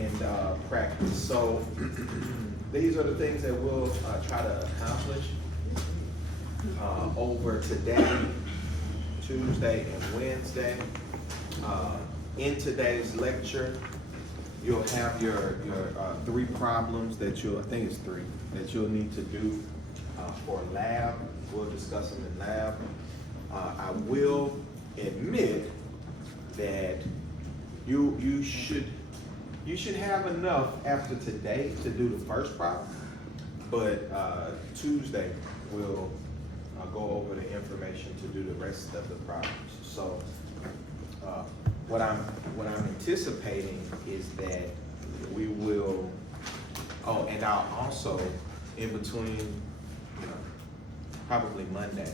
and practice. So these are the things that we'll try to accomplish over today, Tuesday and Wednesday. In today's lecture, you'll have your 3 problems that I think it's 3, that you'll need to do for lab. We'll discuss them in lab. I will admit that you should have enough after today to do the first problem, but Tuesday we'll go over the information to do the rest of the problems. So what I'm anticipating is that we will. Oh, and I'll also in between, probably Monday,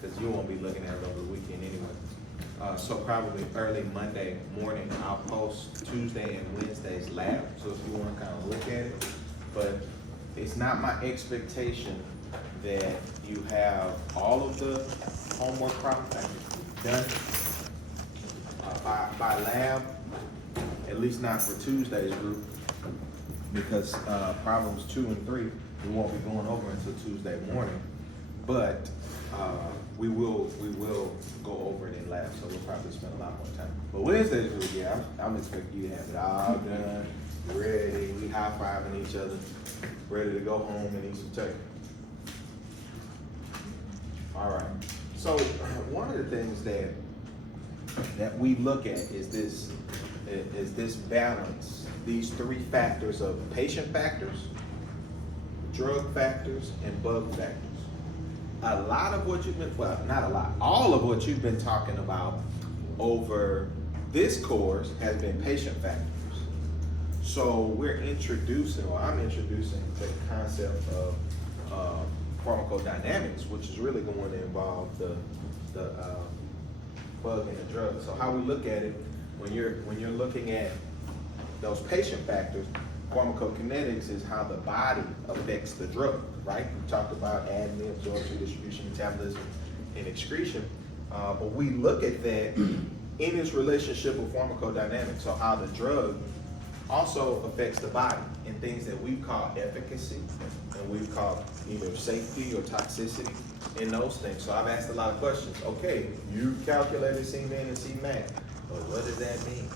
because you won't be looking at it over the weekend anyway. So probably early Monday morning, I'll post Tuesday and Wednesday's lab. So if you want to kind of look at it, but it's not my expectation that you have all of the homework problems done by lab, at least not for Tuesday's group, because problems 2 and 3 we won't be going over until Tuesday morning. But we will go over it in lab, so we'll probably spend a lot more time. But Wednesday's group, yeah, I'm expecting you to have it all done, ready. We high-fiving each other, ready to go home and eat some turkey. All right. So one of the things that we look at is this balance, these 3 factors of patient factors, drug factors, and bug factors. A lot of what you've been, well, not a lot, all of what you've been talking about over this course has been patient factors. So we're introducing, or I'm introducing the concept of pharmacodynamics, which is really going to involve the bug and the drug. So how we look at it, when you're looking at those patient factors, pharmacokinetics is how the body affects the drug, right? We talked about ADME, absorption, distribution, metabolism, and excretion. But we look at that in its relationship with pharmacodynamics, so how the drug also affects the body in things that we call efficacy, and we've called either safety or toxicity in those things. So I've asked a lot of questions. Okay, you calculated Cmin and Cmax, but what does that mean?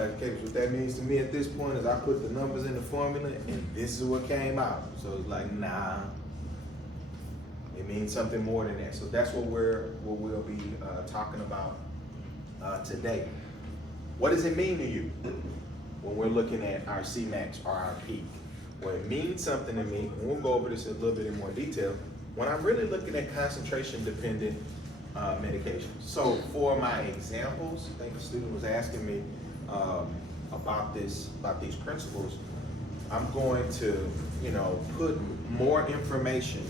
Okay, what that means to me at this point is I put the numbers in the formula and this is what came out. So it's like, nah, it means something more than that. So that's what we'll be talking about today. What does it mean to you when we're looking at our Cmax or our peak? Well, it means something to me, and we'll go over this in a little bit in more detail, when I'm really looking at concentration-dependent medications. So for my examples, I think the student was asking me about these principles. I'm going to, put more information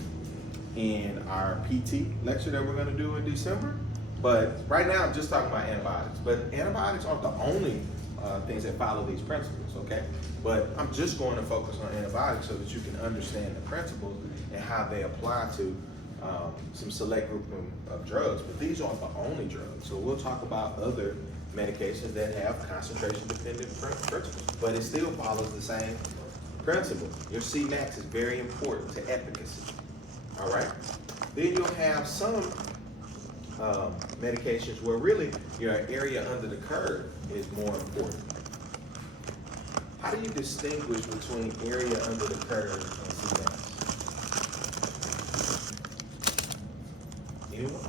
in our PT lecture that we're going to do in December. But right now, I'm just talking about antibiotics. But antibiotics aren't the only things that follow these principles, okay? But I'm just going to focus on antibiotics so that you can understand the principles and how they apply to some select group of drugs. But these aren't the only drugs. So we'll talk about other medications that have concentration-dependent principles. But it still follows the same principle. Your Cmax is very important to efficacy, all right? Then you'll have some medications where really your area under the curve is more important. How do you distinguish between area under the curve and Cmax? Anyone?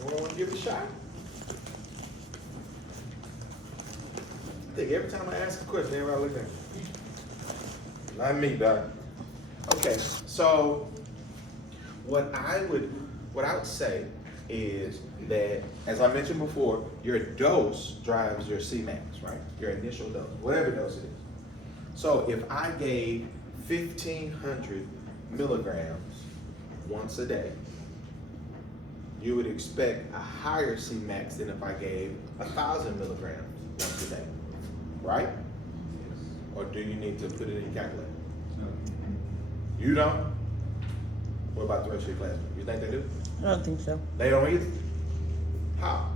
Anyone want to give it a shot? I think every time I ask a question, everybody look at me. Not me, Doc. Okay, so what I would say is that, as I mentioned before, your dose drives your Cmax, right? Your initial dose, whatever dose it is. So if I gave 1,500 milligrams once a day, you would expect a higher Cmax than if I gave 1,000 milligrams once a day, right? Or do you need to put it in your calculator? No. You don't? What about the rest of your classmates? You think they do? I don't think so. They don't either? How?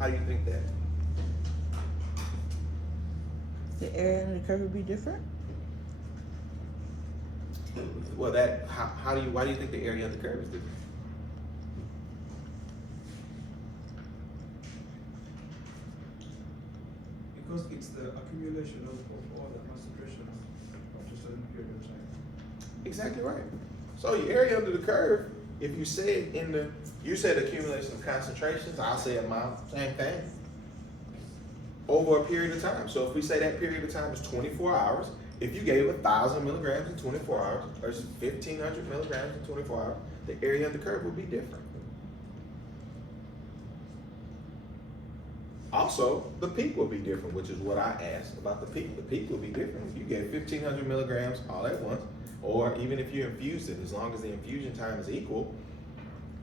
How do you think that? The area under the curve would be different? Well, why do you think the area under the curve is different? Because it's the accumulation of all the concentrations of a certain period of time. Exactly right. So your area under the curve, if you say it you said accumulation of concentrations, I'll say amount, same thing. Over a period of time. So if we say that period of time is 24 hours, if you gave 1,000 milligrams in 24 hours versus 1,500 milligrams in 24 hours, the area under the curve would be different. Also, the peak will be different, which is what I asked about the peak. The peak will be different. If you gave 1,500 milligrams all at once, or even if you infused it, as long as the infusion time is equal,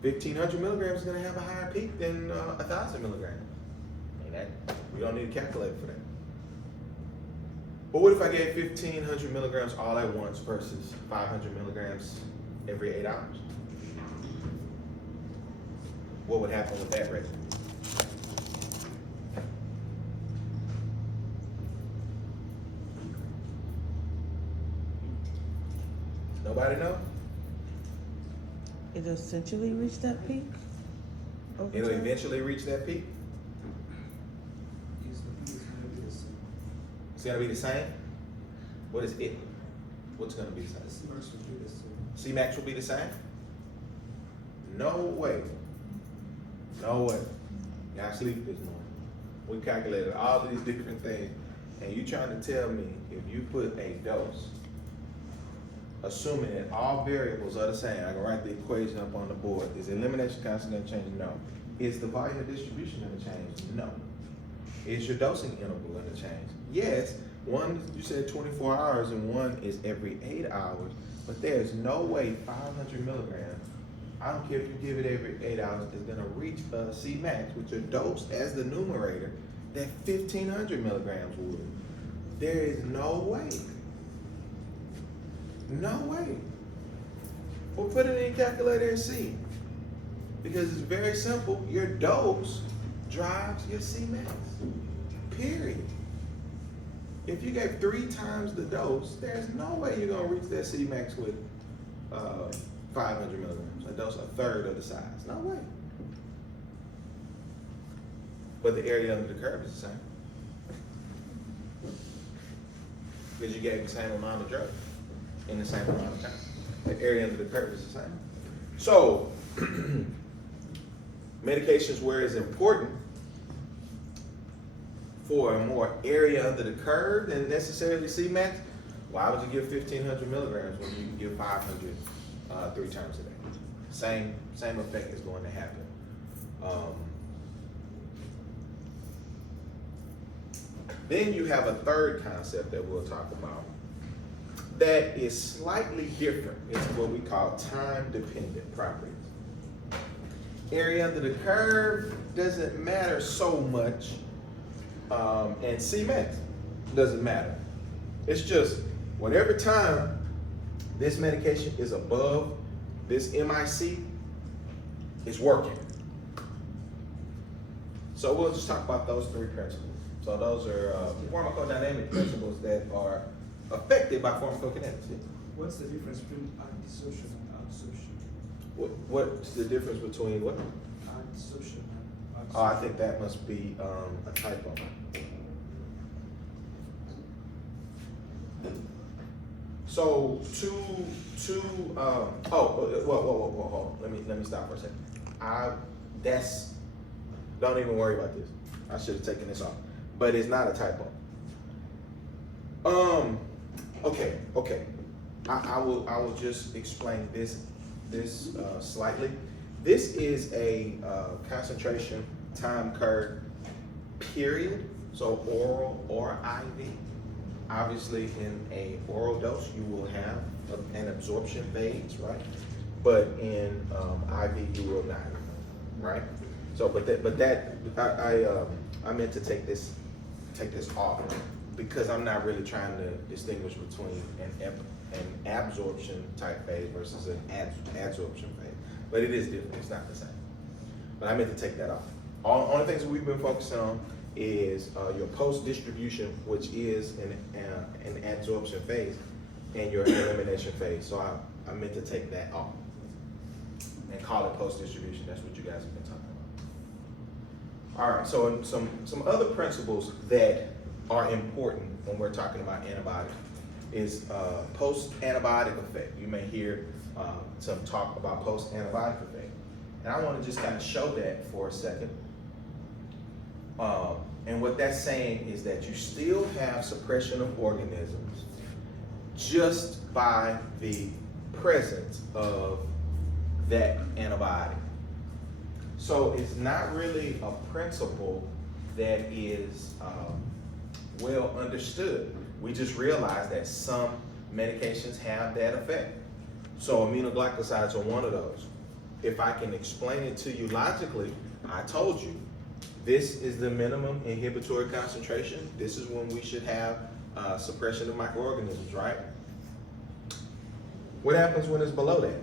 1,500 milligrams is going to have a higher peak than 1,000 milligrams. We don't need a calculator for that. But what if I gave 1,500 milligrams all at once versus 500 milligrams every 8 hours? What would happen with that rate? Nobody know? It'll essentially reach that peak? over It'll time? eventually reach that peak. It's gonna be the same. What is it? What's gonna be the same? Cmax will be the same? No way. No way. Y'all sleep this morning. We calculated all these different things, and you trying to tell me if you put a dose, assuming that all variables are the same, I can write the equation up on the board. Is the elimination constant gonna change? No. Is the volume of distribution gonna change? No. Is your dosing interval gonna change? Yes. One, you said 24 hours, and one is every 8 hours, but there's no way 500 milligrams, I don't care if you give it every 8 hours, is gonna reach a Cmax with your dose as the numerator that 1,500 milligrams would. There is no way. No way. Well, put it in your calculator and see. Because it's very simple. Your dose drives your Cmax. Period. If you gave 3 times the dose, there's no way you're gonna reach that Cmax with 500 milligrams. A dose a third of the size. No way. But the area under the curve is the same. Because you gave the same amount of drug in the same amount of time. The area under the curve is the same. So, medications where it's important for a more area under the curve than necessarily Cmax, why would you give 1,500 milligrams when you can give 500 3 times a day? Same effect is going to happen. Then you have a third concept that we'll talk about that is slightly different. It's what we call time-dependent properties. Area under the curve doesn't matter so much, and Cmax doesn't matter. It's just whatever time this medication is above this MIC, it's working. So we'll just talk about those 3 principles. So those are pharmacodynamic principles that are affected by pharmacokinetics. What's the difference between adsorption and absorption? What's the difference between what? Adsorption and absorption. Oh, I think that must be a typo. So whoa. Let me stop for a second. Don't even worry about this. I should have taken this off. But it's not a typo. Okay. I will just explain this slightly. This is a concentration time curve period, so oral or IV. Obviously, in a oral dose, you will have an absorption phase, right? But in IV, you will not, right? So, I meant to take this off because I'm not really trying to distinguish between an absorption type phase versus an adsorption phase. But it is different. It's not the same. But I meant to take that off. only things we've been focusing on is your post-distribution, which is an adsorption phase, and your elimination phase. So I meant to take that off and call it post-distribution. That's what you guys have been talking about. All right, so some other principles that are important when we're talking about antibiotics is post-antibiotic effect. You may hear some talk about post-antibiotic effect. And I want to just kind of show that for a second. And what that's saying is that you still have suppression of organisms just by the presence of that antibiotic. So it's not really a principle that is well understood. We just realize that some medications have that effect. So aminoglycosides are one of those. If I can explain it to you logically, I told you, this is the minimum inhibitory concentration. This is when we should have suppression of microorganisms, right? What happens when it's below that?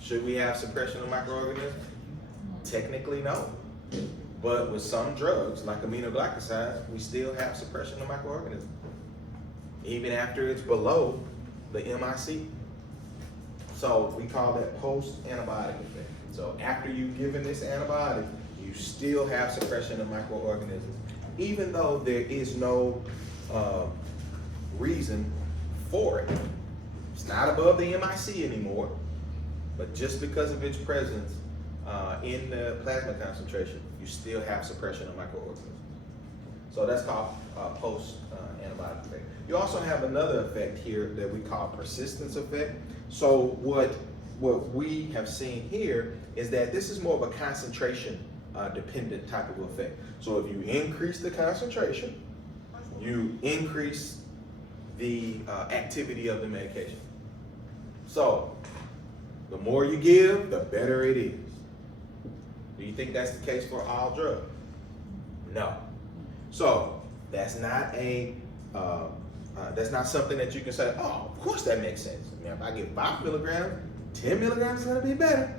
Should we have suppression of microorganisms? Technically, no. But with some drugs, like aminoglycosides, we still have suppression of microorganisms, even after it's below the MIC. So we call that post-antibiotic effect. So after you've given this antibiotic, you still have suppression of microorganisms, even though there is no reason for it. It's not above the MIC anymore, but just because of its presence in the plasma concentration, you still have suppression of microorganisms. So that's called post-antibiotic effect. You also have another effect here that we call persistence effect. So what we have seen here is that this is more of a concentration dependent type of effect. So if you increase the concentration, you increase the activity of the medication. So the more you give, the better it is. Do you think that's the case for all drugs? No. So that's not something that you can say, oh, of course that makes sense. I mean, if I give 5 milligrams, 10 milligrams is gonna be better.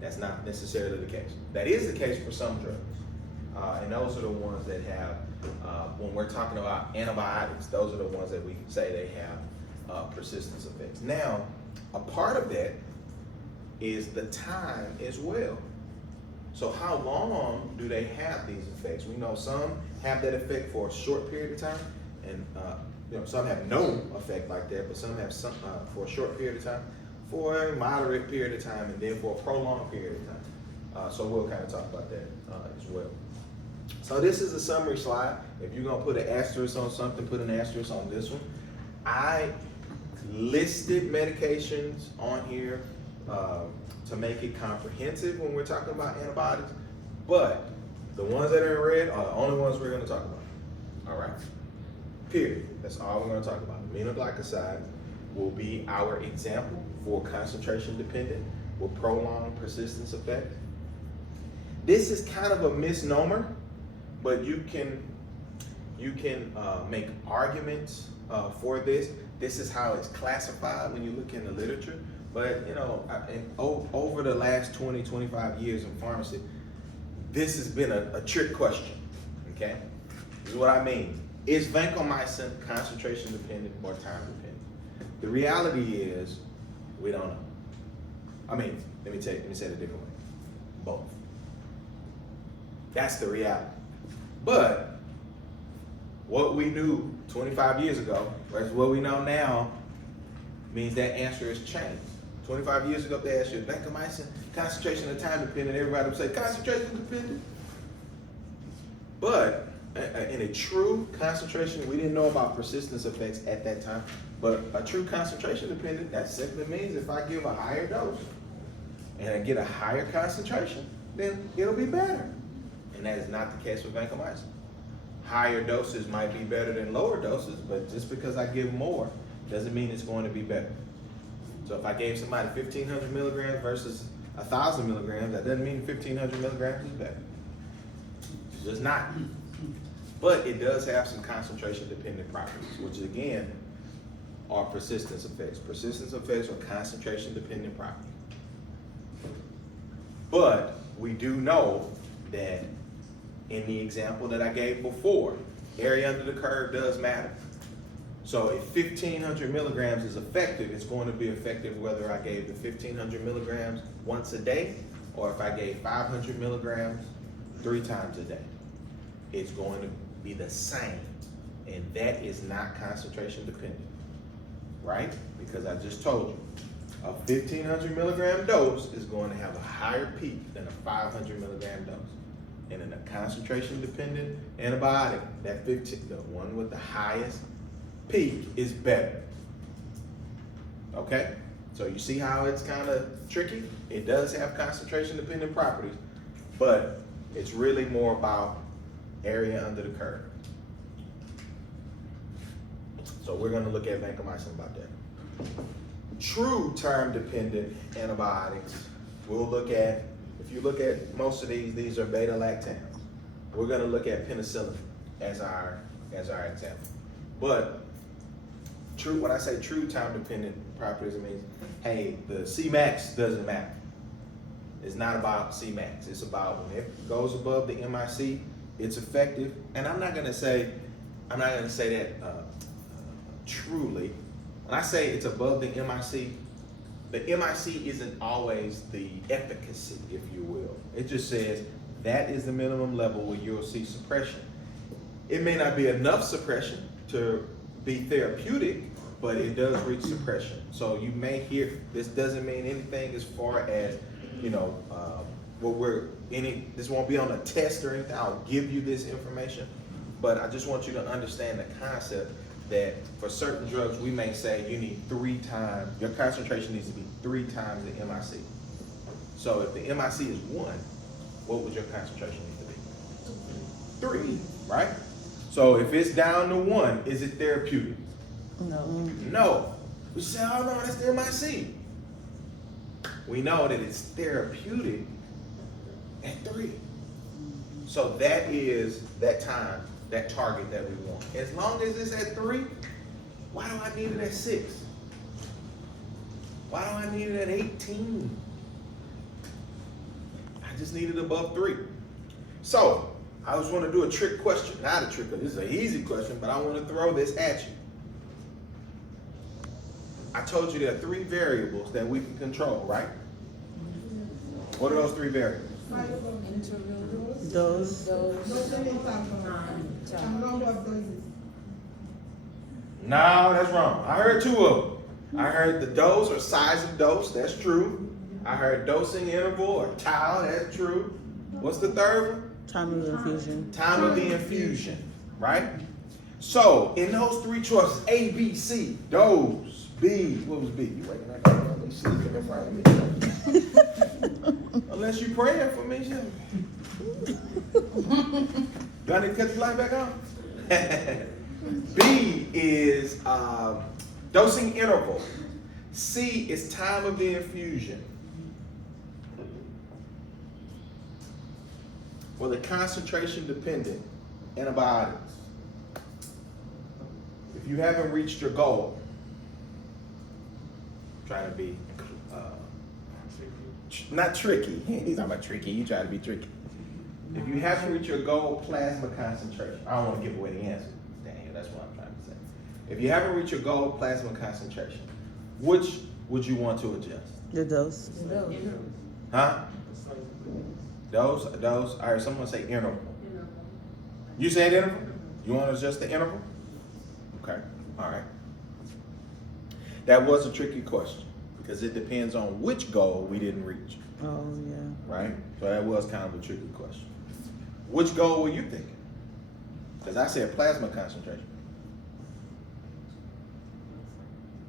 That's not necessarily the case. That is the case for some drugs. And those are the ones that have, when we're talking about antibiotics, those are the ones that we can say they have persistence effects. Now, a part of that is the time as well. So how long do they have these effects? We know some have that effect for a short period of time, and some have no effect like that, but some have some for a short period of time, for a moderate period of time, and then for a prolonged period of time. So we'll kind of talk about that as well. So this is a summary slide. If you're gonna put an asterisk on something, put an asterisk on this one. I listed medications on here to make it comprehensive when we're talking about antibiotics, but the ones that are in red are the only ones we're gonna talk about. All right, period. That's all we're gonna talk about. Aminoglycosides will be our example for concentration dependent with prolonged persistence effect. This is kind of a misnomer, but you can make arguments for this. This is how it's classified when you look in the literature. But over the last 20, 25 years in pharmacy, this has been a trick question, okay? This is what I mean. Is vancomycin concentration dependent or time dependent? The reality is, we don't know. I mean, let me say it a different way. Both. That's the reality. But what we knew 25 years ago versus what we know now means that answer has changed. 25 years ago, if they asked you, vancomycin, concentration and time dependent, everybody would say concentration dependent. But in a true concentration, we didn't know about persistence effects at that time, but a true concentration dependent, that simply means if I give a higher dose and I get a higher concentration, then it'll be better. And that is not the case with vancomycin. Higher doses might be better than lower doses, but just because I give more doesn't mean it's going to be better. So if I gave somebody 1,500 milligrams versus 1,000 milligrams, that doesn't mean 1,500 milligrams is better. It's just not. But it does have some concentration dependent properties, which again are persistence effects. Persistence effects are concentration dependent properties. But we do know that in the example that I gave before, area under the curve does matter. So if 1,500 milligrams is effective, it's going to be effective whether I gave the 1,500 milligrams once a day or if I gave 500 milligrams 3 times a day. It's going to be the same, and that is not concentration dependent, right? Because I just told you, a 1,500 milligram dose is going to have a higher peak than a 500 milligram dose. And in a concentration dependent antibiotic, that 15, the one with the highest peak is better. Okay? So you see how it's kind of tricky? It does have concentration dependent properties, but it's really more about area under the curve. So we're going to look at vancomycin about that. True term dependent antibiotics, we'll look at, if you look at most of these are beta lactams. We're going to look at penicillin as our example. But true, when I say true time dependent properties, it means, hey, the Cmax doesn't matter. It's not about Cmax. It's about when it goes above the MIC, it's effective. And I'm not gonna say that truly. When I say it's above the MIC isn't always the efficacy, if you will. It just says that is the minimum level where you'll see suppression. It may not be enough suppression to be therapeutic, but it does reach suppression. So you may hear, this doesn't mean anything as far as, this won't be on a test or anything. I'll give you this information, but I just want you to understand the concept that for certain drugs, we may say you need 3 times, your concentration needs to be 3 times the MIC. So if the MIC is 1, what would your concentration need to be? 3, right? So if it's down to 1, is it therapeutic? No. No. We say, oh no, that's the MIC. We know that it's therapeutic at 3. So that is that time, that target that we want. As long as it's at 3, why do I need it at 6? Why do I need it at 18? I just need it above 3. So I just want to do a trick question. Not a trick, this is an easy question, but I want to throw this at you. I told you there are 3 variables that we can control, right? What are those 3 variables? Those. No, that's wrong. I heard 2 of them. I heard the dose or size of dose, that's true. I heard dosing interval or tau, that's true. What's the third one? Time of infusion. Time of the infusion, right? So in those 3 choices, A, B, C, dose, B, what was B? You waking up, you sleeping in front of me. Unless you praying for me, do I need to cut the light back on? B is dosing interval. C is time of the infusion. For the concentration dependent antibiotics, if you haven't reached your goal, trying to be not tricky. He's talking about tricky. You try to be tricky. If you haven't reached your goal plasma concentration, I don't want to give away the answer. Dang, that's what I'm trying to say. If you haven't reached your goal plasma concentration, which would you want to adjust? The dose. Huh? Dose. All right, someone say interval. You said interval? You want to adjust the interval? Okay, all right. That was a tricky question because it depends on which goal we didn't reach. Oh, yeah. Right? So that was kind of a tricky question. Which goal were you thinking? Because I said plasma concentration.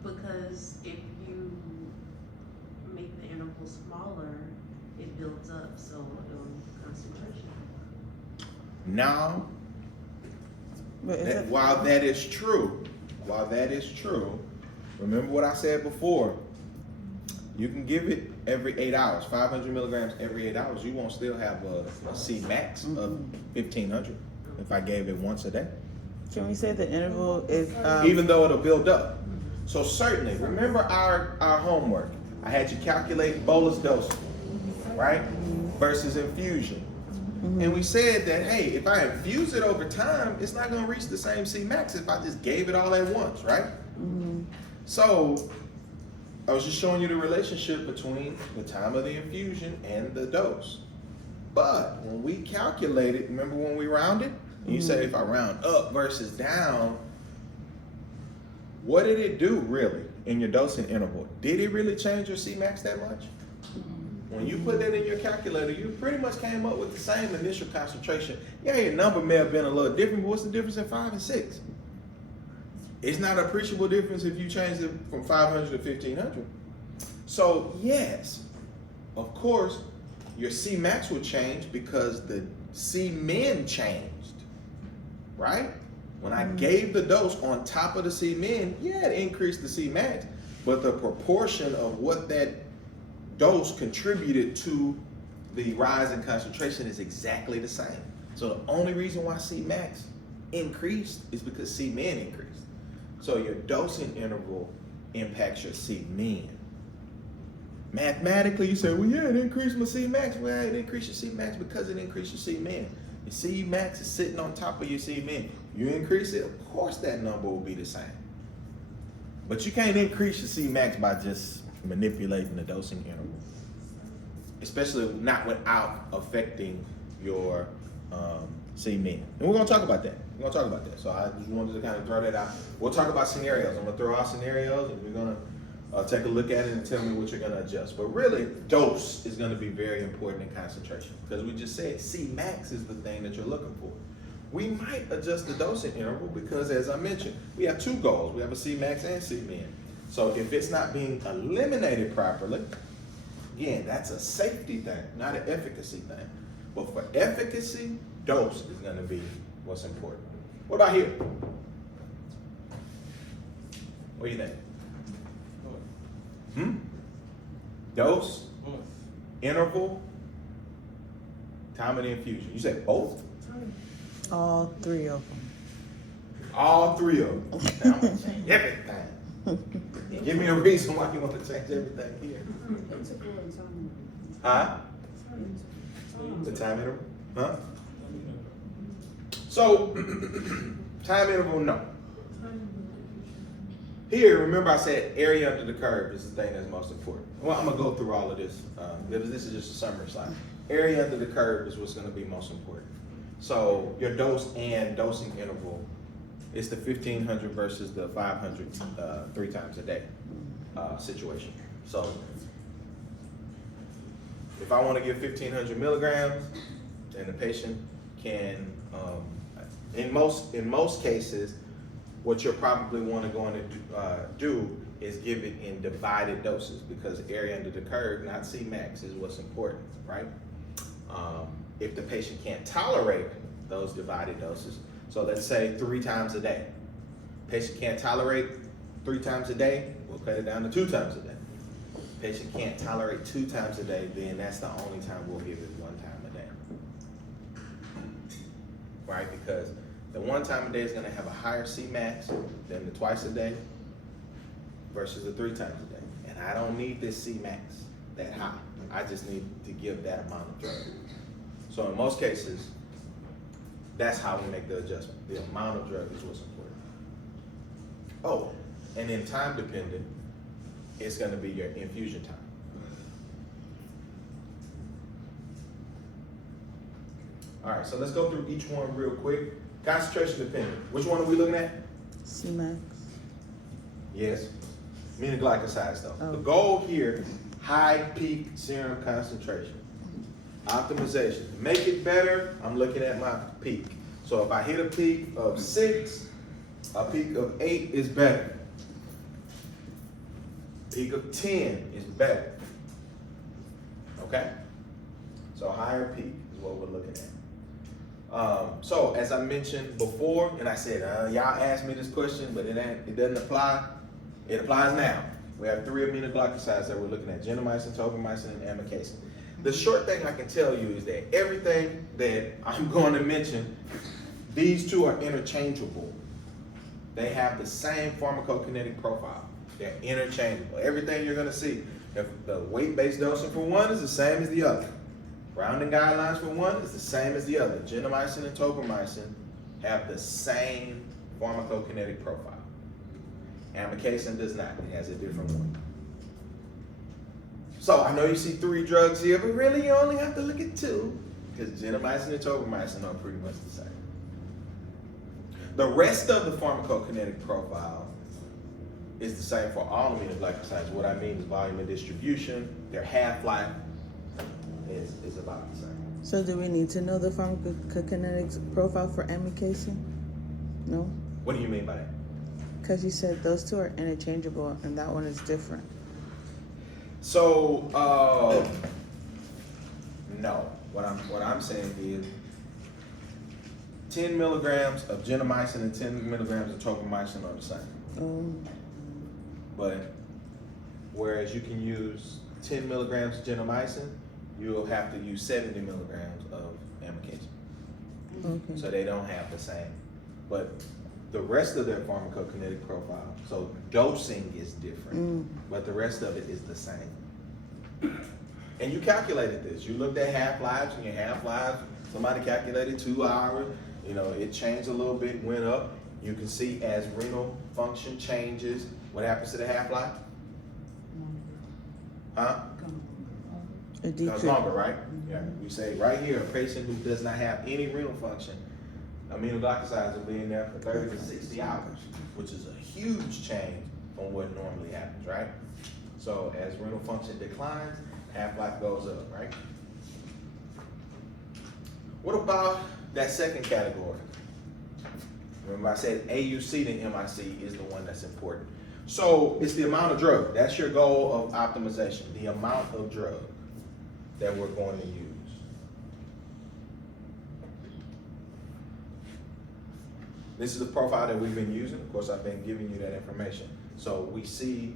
Because if you make the interval smaller, it builds up, so it'll concentration. Now, But is it, while that is true, remember what I said before. You can give it every 8 hours, 500 milligrams every 8 hours. You won't still have a C max of 1,500 if I gave it once a day. can we say the interval is Even though it'll build up. So certainly, remember our homework. I had you calculate bolus dosing, right? versus infusion. And we said that, hey, if I infuse it over time, it's not gonna reach the same Cmax if I just gave it all at once, right? So I was just showing you the relationship between the time of the infusion and the dose. But when we calculate it, remember when we rounded? And you say if I round up versus down, what did it do really in your dosing interval? Did it really change your Cmax that much? When you put that in your calculator, you pretty much came up with the same initial concentration. Yeah, your number may have been a little different, but what's the difference in 5 and 6? It's not an appreciable difference if you change it from 500 to 1500. So yes, of course, your Cmax will change because the Cmin changed, right? When I gave the dose on top of the Cmin, yeah, it increased the Cmax, but the proportion of what that dose contributed to the rise in concentration is exactly the same. So the only reason why Cmax increased is because Cmin increased. So your dosing interval impacts your Cmin. Mathematically, you say, well, yeah, it increased my Cmax. Well, it increased your Cmax because it increased your Cmin. Your Cmax is sitting on top of your Cmin. You increase it, of course that number will be the same. But you can't increase your Cmax by just manipulating the dosing interval, especially not without affecting your Cmin. And we're gonna talk about that. So I just wanted to kind of throw that out. We'll talk about scenarios. I'm gonna throw out scenarios and we're gonna take a look at it and tell me what you're gonna adjust. But really, dose is gonna be very important in concentration because we just said Cmax is the thing that you're looking for. We might adjust the dosing interval because, as I mentioned, we have two goals. We have a Cmax and Cmin. So if it's not being eliminated properly, again, that's a safety thing, not an efficacy thing. But for efficacy, dose is gonna be what's important. What about here? What do you think? Dose, interval, time of the infusion. You said both? All three of them. All three of them. Now, I'm gonna change everything. Give me a reason why you want to change everything here. Huh? The time interval? Huh? So, time interval, no. Here, remember I said area under the curve is the thing that's most important. Well, I'm gonna go through all of this. This is just a summary slide. Area under the curve is what's gonna be most important. So your dose and dosing interval is the 1500 versus the 500 3 times a day situation. So if I want to give 1500 milligrams, then the patient can, in most cases, what you're probably want to go in and do is give it in divided doses because area under the curve, not Cmax, is what's important, right? If the patient can't tolerate those divided doses, so let's say 3 times a day. Patient can't tolerate 3 times a day, we'll cut it down to 2 times a day. Patient can't tolerate 2 times a day, then that's the only time we'll give it 1 time a day. Right, because the 1 time a day is gonna have a higher Cmax than the twice a day versus the 3 times a day. And I don't need this Cmax that high. I just need to give that amount of drug. So in most cases, that's how we make the adjustment. The amount of drug is what's important. Oh, and then time dependent, it's gonna be your infusion time. All right, so let's go through each one real quick. Concentration dependent. Which one are we looking at? Cmax. Yes. Aminoglycosides though. Oh. The goal here, high peak serum concentration. Optimization. To make it better, I'm looking at my peak. So if I hit a peak of 6, a peak of 8 is better. Peak of 10 is better. Okay? So higher peak is what we're looking at. So as I mentioned before, and I said, y'all asked me this question, but it doesn't apply. It applies now. We have 3 aminoglycosides that we're looking at: gentamicin, tobramycin, and amikacin. The short thing I can tell you is that everything that I'm going to mention, these 2 are interchangeable. They have the same pharmacokinetic profile. They're interchangeable. Everything you're going to see, if the weight-based dosing for one is the same as the other. Rounding guidelines for one is the same as the other. Gentamicin and tobramycin have the same pharmacokinetic profile. Amikacin does not. It has a different one. So I know you see 3 drugs here, but really you only have to look at 2 because gentamicin and tobramycin are pretty much the same. The rest of the pharmacokinetic profile is the same for all aminoglycosides. What I mean is volume and distribution, their half-life is about the same. So do we need to know the pharmacokinetics profile for amikacin? No? What do you mean by that? Because you said those 2 are interchangeable and that one is different. So, no. What I'm saying is 10 milligrams of gentamicin and 10 milligrams of tobramycin are the same. But whereas you can use 10 milligrams of gentamicin, you'll have to use 70 milligrams of amikacin. Okay. So they don't have the same. But the rest of their pharmacokinetic profile, so dosing is different, but the rest of it is the same. And you calculated this. You looked at half-lives, and your half-lives, somebody calculated 2 hours. You know, it changed a little bit, went up. You can see as renal function changes, what happens to the half-life? Huh? It Becomes longer, right? Yeah. We say right here, a patient who does not have any renal function, aminoglycosides will be in there for 30 to 60 hours, which is a huge change from what normally happens, right? So as renal function declines, half-life goes up, right? What about that second category? Remember I said AUC to MIC is the one that's important. So it's the amount of drug. That's your goal of optimization, the amount of drug that we're going to use. This is the profile that we've been using. Of course, I've been giving you that information. So we see,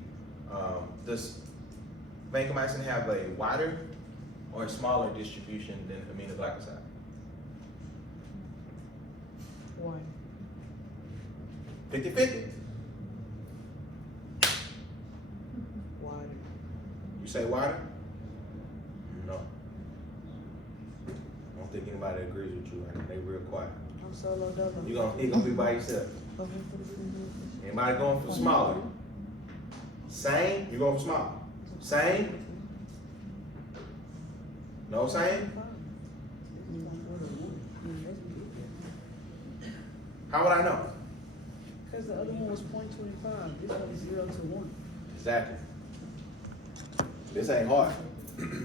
does vancomycin have a wider or a smaller distribution than aminoglycoside? Why? 50-50. Why? You say wider? No. I don't think anybody agrees with you right now. They real quiet. I'm solo dolo. He gonna be by yourself. Anybody going for smaller? Same? You going for smaller? Same? No same? How would I know? Because the other one was 0.25. This one is 0 to 1. Exactly. This ain't hard.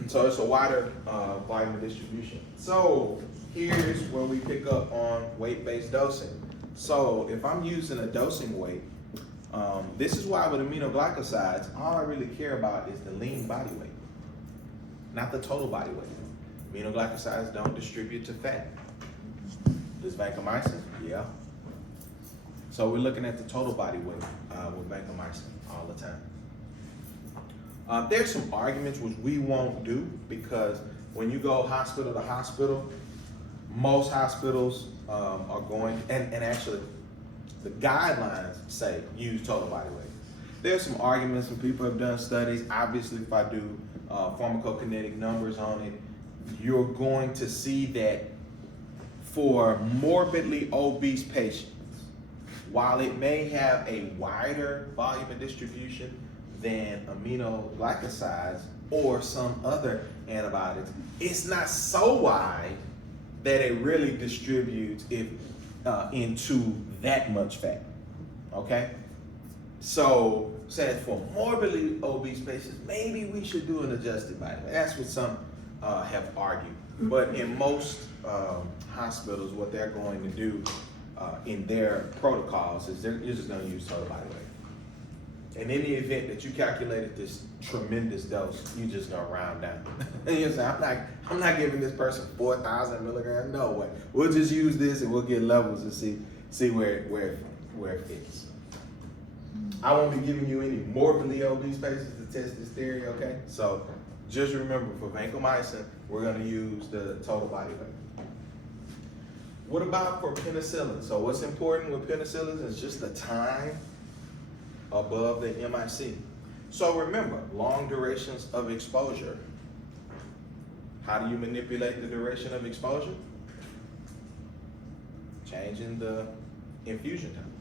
So it's a wider vitamin distribution. So here's where we pick up on weight-based dosing. So if I'm using a dosing weight, this is why with aminoglycosides, all I really care about is the lean body weight, not the total body weight. Aminoglycosides don't distribute to fat. Does vancomycin? Yeah. So we're looking at the total body weight with vancomycin all the time. There's some arguments which we won't do because when you go hospital to hospital, most hospitals are going, and actually the guidelines say use total body weight. There's some arguments and people have done studies. Obviously, if I do pharmacokinetic numbers on it, you're going to see that for morbidly obese patients, while it may have a wider volume of distribution than aminoglycosides or some other antibiotics, it's not so wide that it really distributes it into that much fat, okay? So, says for morbidly obese patients, maybe we should do an adjusted body weight. That's what some have argued. But in most hospitals, what they're going to do in their protocols is you're just going to use total body weight. And in the event that you calculated this tremendous dose, you just gonna round down. And you say, I'm not giving this person 4,000 milligrams. No way. We'll just use this and we'll get levels and see where it fits. I won't be giving you any morbidly obese patients to test this theory, okay? So just remember, for vancomycin, we're gonna use the total body weight. What about for penicillin? So what's important with penicillin is just the time above the MIC. So remember, long durations of exposure. How do you manipulate the duration of exposure? Changing the infusion time.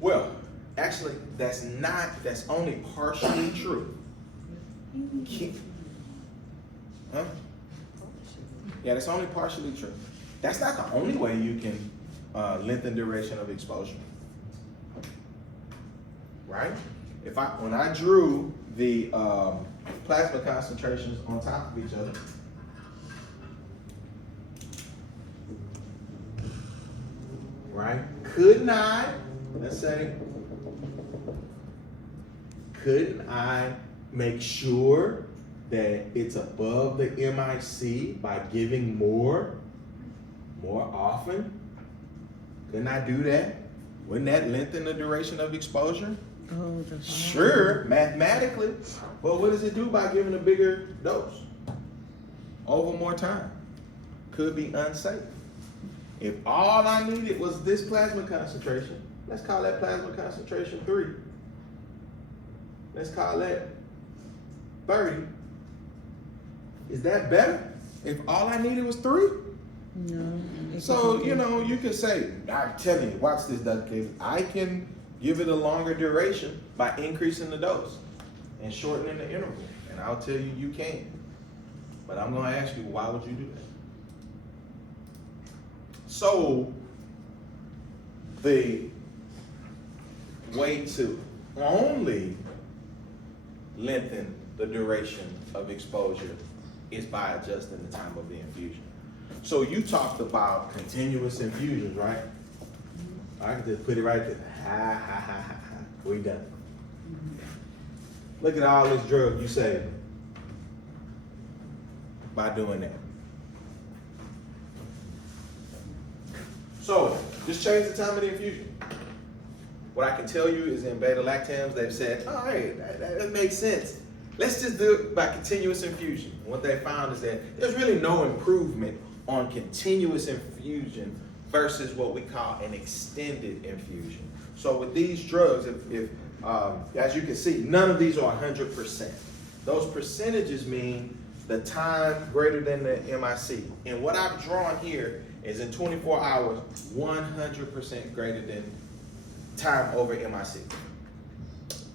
Well, actually, that's only partially true. Huh? Yeah, that's only partially true. That's not the only way you can lengthen duration of exposure. Right? When I drew the plasma concentrations on top of each other, right? Couldn't I make sure that it's above the MIC by giving more often? Couldn't I do that? Wouldn't that lengthen the duration of exposure? Oh, that's Sure, mathematically. But what does it do by giving a bigger dose over more time? Could be unsafe. If all I needed was this plasma concentration, let's call that plasma concentration 3. Let's call that 30. Is that better? If all I needed was 3? No. So, you can say, I'm telling you, watch this, Dr. Case. I can give it a longer duration by increasing the dose and shortening the interval. And I'll tell you, you can. But I'm going to ask you, why would you do that? So, the way to only lengthen the duration of exposure is by adjusting the time of the infusion. So you talked about continuous infusions, right? I can just put it right there. We done. Look at all this drug you save by doing that. So just change the time of the infusion. What I can tell you is in beta-lactams, they've said, all right, that makes sense. Let's just do it by continuous infusion. What they found is that there's really no improvement on continuous infusion versus what we call an extended infusion. So with these drugs, if as you can see, none of these are 100%. Those percentages mean the time greater than the MIC. And what I've drawn here is in 24 hours, 100% greater than time over MIC.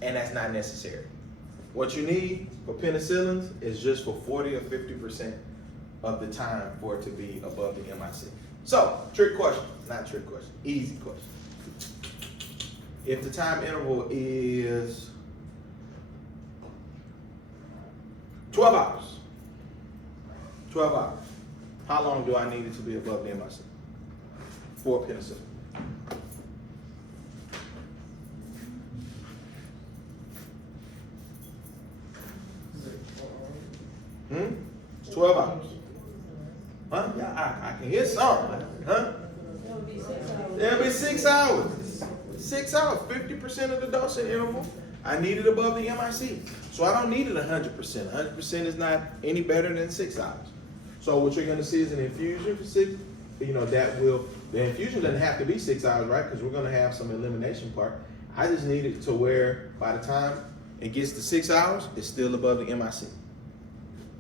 And that's not necessary. What you need for penicillins is just for 40 or 50% of the time for it to be above the MIC. So, trick question, not trick question, easy question. If the time interval is 12 hours, how long do I need it to be above the MIC for penicillin? It's 12 hours. Huh? Yeah, I can hear something. Huh? It'll be 6 hours. 6 hours, 50% of the dosing interval. I need it above the MIC. So I don't need it 100%. 100% is not any better than 6 hours. So what you're gonna see is an infusion for the infusion doesn't have to be 6 hours, right? Because we're gonna have some elimination part. I just need it to where by the time it gets to 6 hours, it's still above the MIC.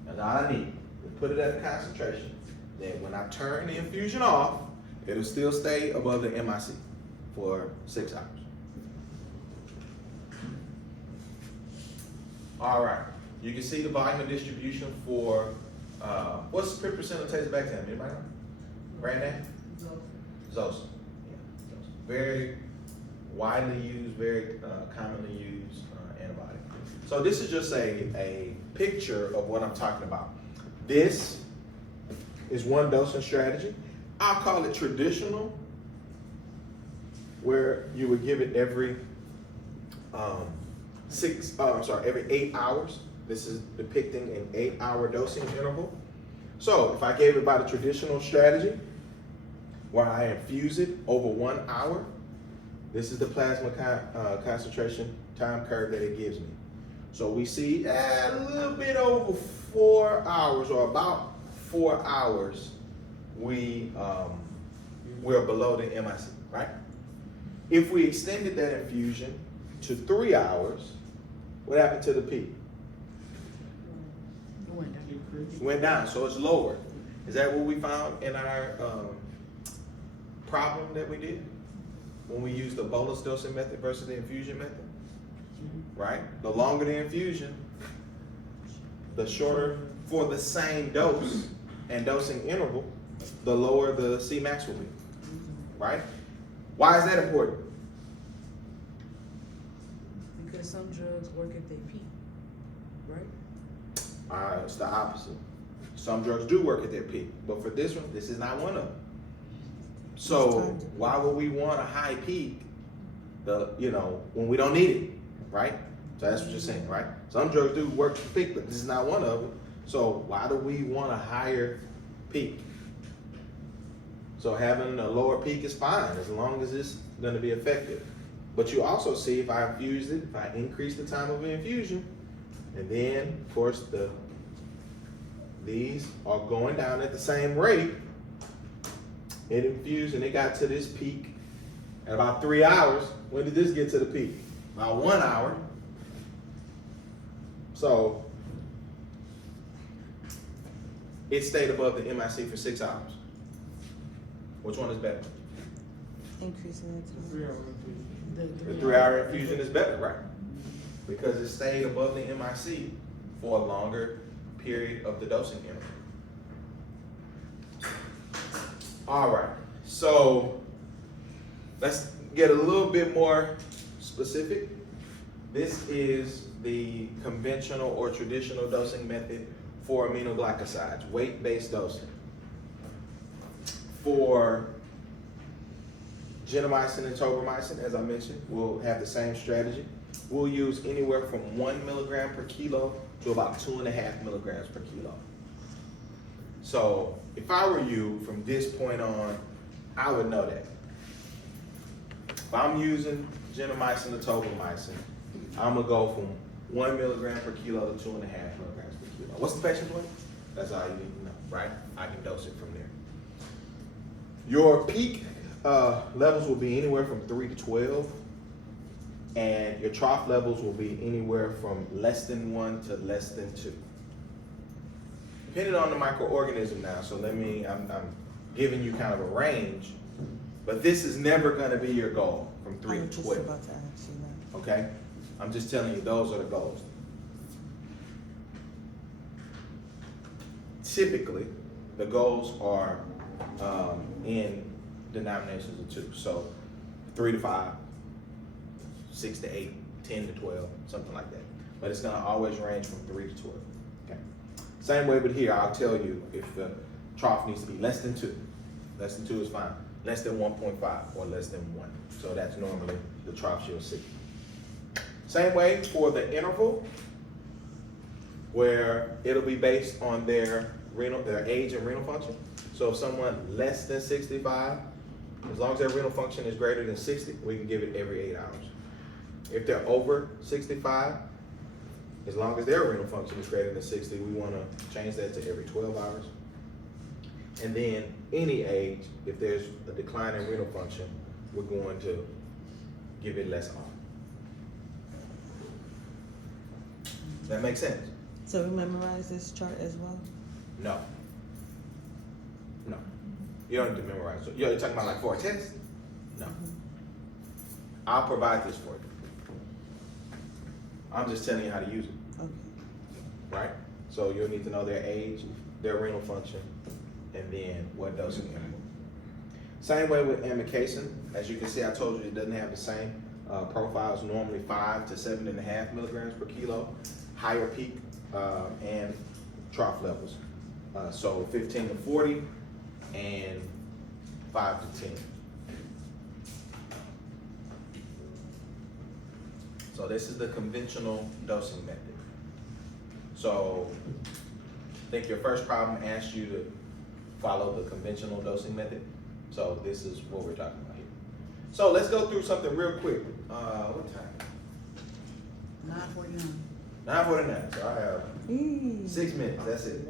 That's all I need. Put it at a concentration. Then when I turn the infusion off, it'll still stay above the MIC for 6 hours. All right. You can see the volume of distribution for, what's the percent of tazobactam? Anybody know? Brand name? Zosyn. Yeah, Zosyn. Very widely used, very commonly used antibiotic. So this is just a picture of what I'm talking about. This is one dosing strategy. I'll call it traditional, where you would give it every every 8 hours. This is depicting an 8-hour dosing interval. So if I gave it by the traditional strategy, where I infuse it over 1 hour, this is the plasma concentration time curve that it gives me. So we see a little bit over 4 hours, or about 4 hours, we're below the MIC, right? If we extended that infusion to 3 hours, what happened to the peak? went down. Went down, so it's lower. Is that what we found in our problem that we did? When we used the bolus dosing method versus the infusion method? Right? The longer the infusion, the shorter for the same dose and dosing interval, the lower the Cmax will be. Right? Why is that important? Because some drugs work at their peak, right? It's the opposite. Some drugs do work at their peak, but for this one, this is not one of them. So why would we want a high peak, when we don't need it, right? So that's what you're saying, right? Some drugs do work at the peak, but this is not one of them. So why do we want a higher peak? So having a lower peak is fine as long as it's going to be effective. But you also see if I infuse it, if I increase the time of infusion, and then of course these are going down at the same rate. It infused and it got to this peak at about 3 hours. When did this get to the peak? About 1 hour. So it stayed above the MIC for 6 hours. Which one is better? Increasing the time. 3 hour infusion. The 3 hour infusion is better, right? Because it stayed above the MIC for a longer period of the dosing interval. All right, so let's get a little bit more specific. This is the conventional or traditional dosing method for aminoglycosides, weight-based dosing. For gentamicin and tobramycin, as I mentioned, we'll have the same strategy. We'll use anywhere from 1 milligram per kilo to about 2.5 milligrams per kilo. So if I were you, from this point on, I would know that. If I'm using gentamicin or tobramycin, I'm gonna go from 1 milligram per kilo to 2.5 milligrams per kilo. What's the patient's weight? That's all you need to know, right? I can dose it from there. Your peak levels will be anywhere from 3 to 12, and your trough levels will be anywhere from less than 1 to less than 2. Depending on the microorganism now, so I'm giving you kind of a range, but this is never gonna be your goal from 3 I to was just 12, about to ask you that. okay? I'm just telling you, those are the goals. Typically, the goals are in denominations of 2. So 3 to 5, 6 to 8, 10 to 12, something like that. But it's gonna always range from 3 to 12, okay? Same way with here, I'll tell you if the trough needs to be less than 2. Less than 2 is fine. Less than 1.5 or less than 1. So that's normally the trough you'll see. Same way for the interval, where it'll be based on their age and renal function. So if someone less than 65, as long as their renal function is greater than 60, we can give it every 8 hours. If they're over 65, as long as their renal function is greater than 60, we want to change that to every 12 hours. And then any age, if there's a decline in renal function, we're going to give it less on. Does that make sense? So we memorize this chart as well? No. No. You don't need to memorize it. You're talking about like for a test? No. I'll provide this for you. I'm just telling you how to use it, Okay. right? So you'll need to know their age, their renal function, and then what dosing interval. Same way with amikacin. As you can see, I told you it doesn't have the same profiles. Normally 5 to 7.5 milligrams per kilo, higher peak and trough levels. So 15 to 40 and 5 to 10. So this is the conventional dosing method. So I think your first problem asked you to follow the conventional dosing method. So this is what we're talking about here. So let's go through something real quick. What time? 9:49. 9:49. So I have Eee. 6 minutes. That's it.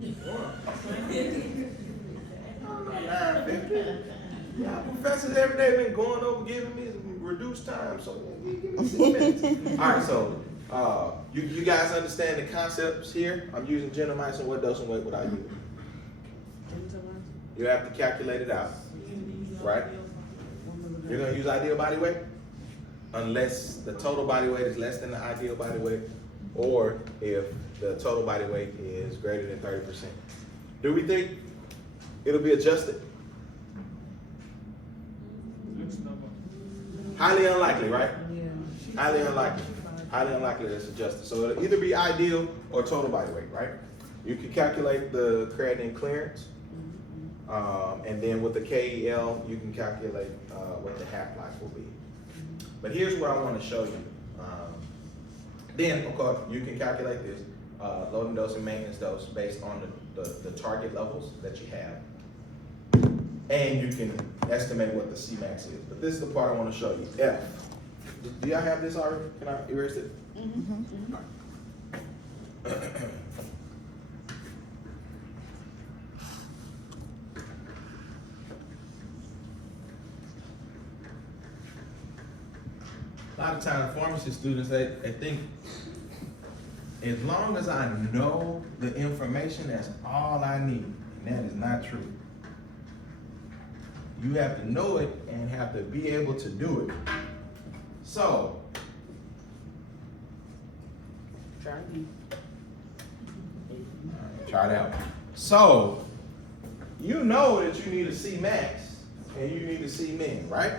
9:50. Yeah, professors every day been going over giving me some reduced time, so give me 6 minutes. All right, so You guys understand the concepts here? I'm using gentamicin. What dose and weight would I use? You have to calculate it out, right? You're gonna use ideal body weight unless the total body weight is less than the ideal body weight, or if the total body weight is greater than 30%. Do we think it'll be adjusted? Next number. Highly unlikely, right? Yeah. Highly unlikely. Highly unlikely that it's adjusted. So it'll either be ideal or total body weight, right? You can calculate the creatinine clearance, and then with the KEL, you can calculate what the half-life will be. But here's what I want to show you. Then, of course, you can calculate this loading dose and maintenance dose based on the target levels that you have. And you can estimate what the Cmax is. But this is the part I want to show you. F. Do y'all have this already? Can I erase it? A lot of times pharmacy students, they think as long as I know the information, that's all I need. And that is not true. You have to know it and have to be able to do it. So, Try again. try it out. So, you know that you need a C max and you need a C min, right?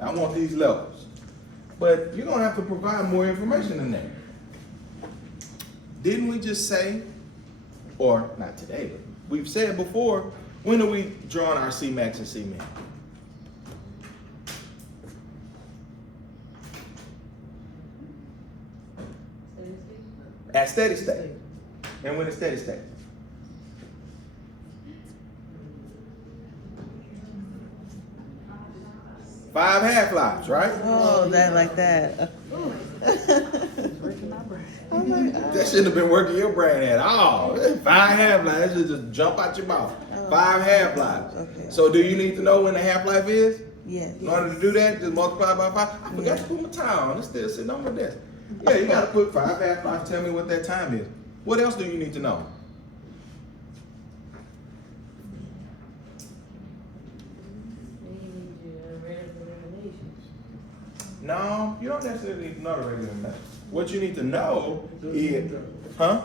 I want these levels. But you're gonna have to provide more information than that. Didn't we just say, or not today, but we've said before, when are we drawing our C max and C min? At steady state. And when it's steady state? Five half-lives, right? Oh, that like that. Breaking my brain. I'm like, That shouldn't have been working your brain at all. 5 half-lives, that should just jump out your mouth. 5 half-lives. Okay. So do you need to know when the half-life is? yes. In order to do that, just multiply by 5. I forgot to put my time on. It's still sitting on my desk. Yeah, you gotta put 5 half-lives, tell me what that time is. What else do you need to know? No, you don't necessarily need to know the regular method. What you need to know is, huh?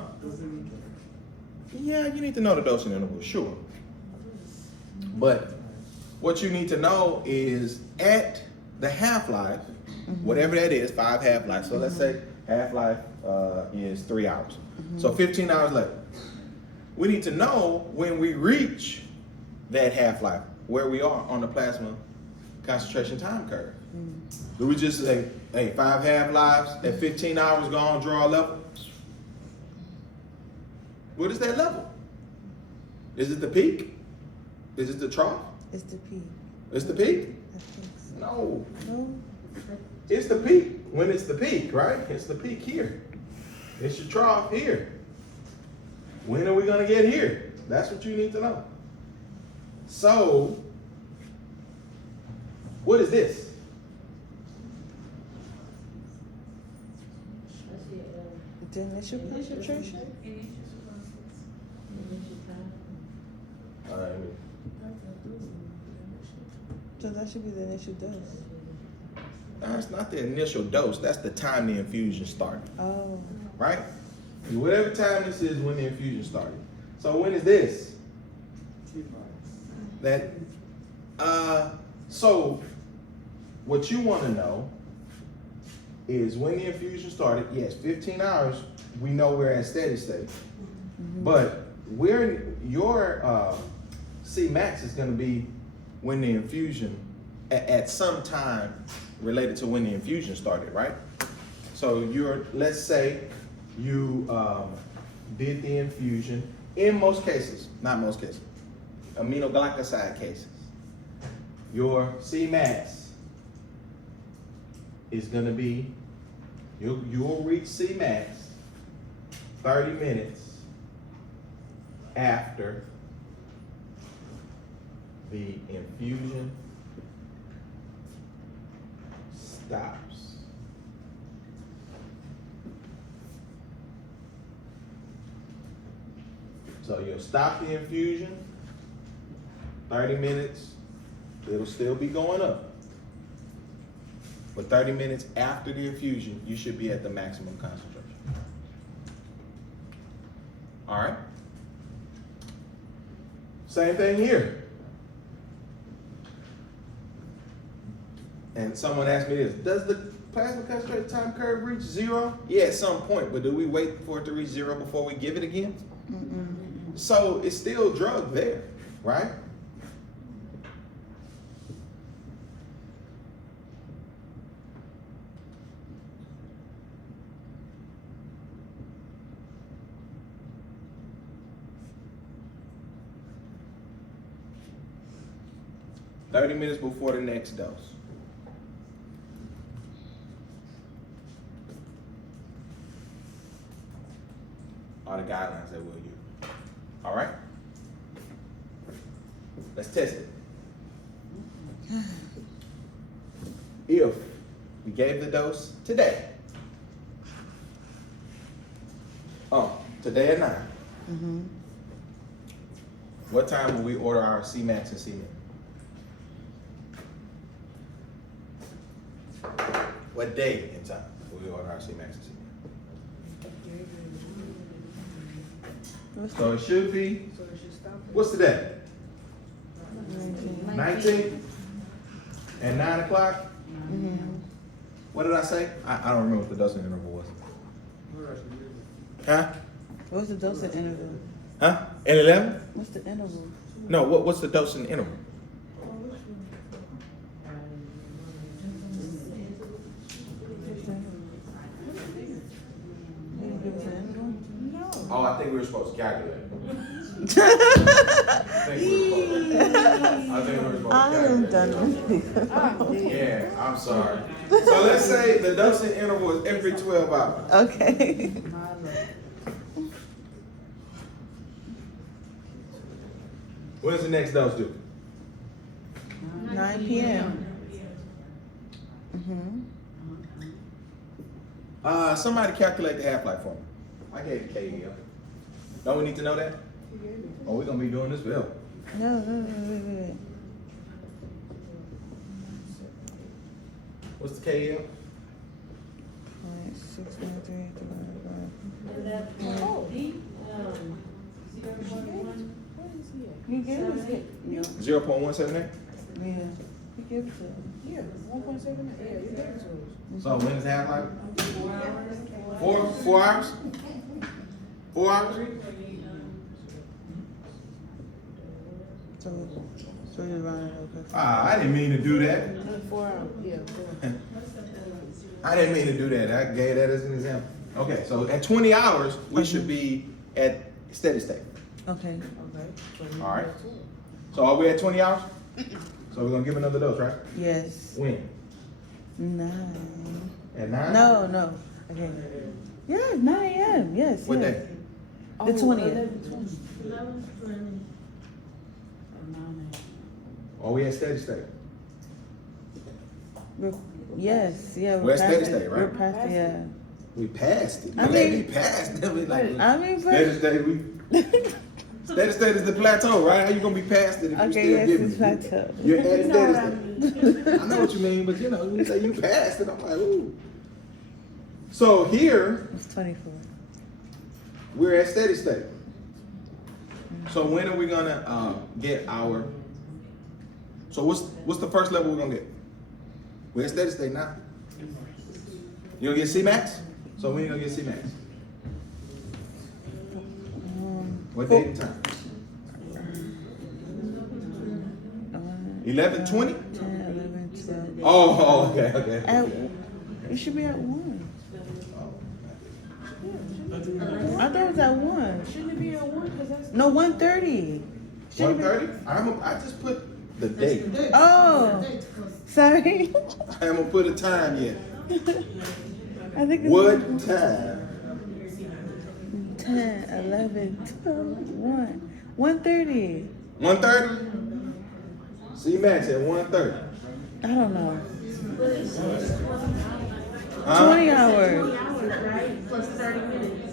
Yeah, you need to know the dosing interval, sure. But what you need to know is at the half-life, whatever that is, 5 half-lives. So let's say half-life is 3 hours. So 15 hours later. We need to know when we reach that half-life, where we are on the plasma concentration time curve. Do we just say, hey, 5 half-lives at 15 hours, go on, draw a level? What is that level? Is it the peak? Is it the trough? It's the P. It's the peak? I think so. No. No? It's the peak. When it's the peak, right? It's the peak here. It's your trough here. When are we gonna get here? That's what you need to know. So, what is this? The initial concentration? All right. So that should be the initial dose. That's not the initial dose. That's the time the infusion started, Oh. right? Whatever time this is when the infusion started. So when is this? That, so what you want to know is when the infusion started. Yes, 15 hours, we know we're at steady state. But your C max is going to be when the infusion, at some time related to when the infusion started, right? So let's say you did the infusion in most cases, not most cases, aminoglycoside cases. Your C max is going to be, you'll reach C max 30 minutes after the infusion stops. So you'll stop the infusion, 30 minutes, it'll still be going up. But 30 minutes after the infusion, you should be at the maximum concentration. All right? Same thing here. And someone asked me this, does the plasma concentrate time curve reach 0? Yeah, at some point, but do we wait for it to reach 0 before we give it again? So it's still drug there, right? "30 minutes before the next dose." Are the guidelines that we'll use. All right? Let's test it. If we gave the dose today, today at 9, what time will we order our C-Max and C-Min? What day and time will we order our C-Max and C-Min? So it should be, So it should stop it. what's the day? 19? At 9 o'clock? What did I say? I don't remember what the dosing interval was. Huh? What's the dosing interval? Huh? At 11? What's the interval? No, what's the dosing interval? Oh, I think we were supposed to calculate. I think we were supposed to I am calculate. done with you. Yeah, I'm sorry. So let's say the dosing interval is every 12 hours. Okay. When's the next dose due? 9 p.m. Somebody calculate the half-life for me. I gave the KEL. Don't we need to know that? Oh, we're gonna be doing this forever. No, wait. What's the KEL? 0.613 He gave us it. No. 0.178? Yeah. He gave it to us. Yeah, 1.7. Yeah, you gave it to us. So when is half-life? 4 hours? 4 hours? So you're running okay. I didn't mean to do that. 4 hours. Yeah, 4. I didn't mean to do that. I gave that as an example. Okay, so at 20 hours, we should be at steady state. Okay. Okay. All right. So are we at 20 hours? So we're gonna give another dose, right? Yes. When? 9. At 9? No. Okay. Yeah, 9 a.m. Yes. What yes. day? The 20th. 11:20. Are we at steady state? Yes. Yeah. We're at steady past it. state, right? We're past it. Yeah. We passed it. I You let mean- me pass it. We like, I mean, steady state, steady state is the plateau, right? How you gonna be past it if you Okay, still yes, giving it's it? plateau. You're at steady state. I know what you mean, but you know, when you say you passed it, I'm like, ooh. So here, It's 24. we're at steady state. So when are we gonna get our? So what's the first level we're gonna get? We're at steady state now. You gonna get C-Max? So when you gonna get C-Max? What date and time? 11:20? 10, 11, 12. Oh, okay. At, it should be at 1. I thought it was at 1. Shouldn't it be at 1? Because that's. No, 1:30. Shouldn't it be- 1:30? I just put the date. Oh, sorry. I haven't put a time yet. I think it's What time? 10, 11, 12, 1. 1:30. 1:30? C-Max at 1:30. I don't know. Huh? 20 hours. 20 hours, right? Plus 30 minutes.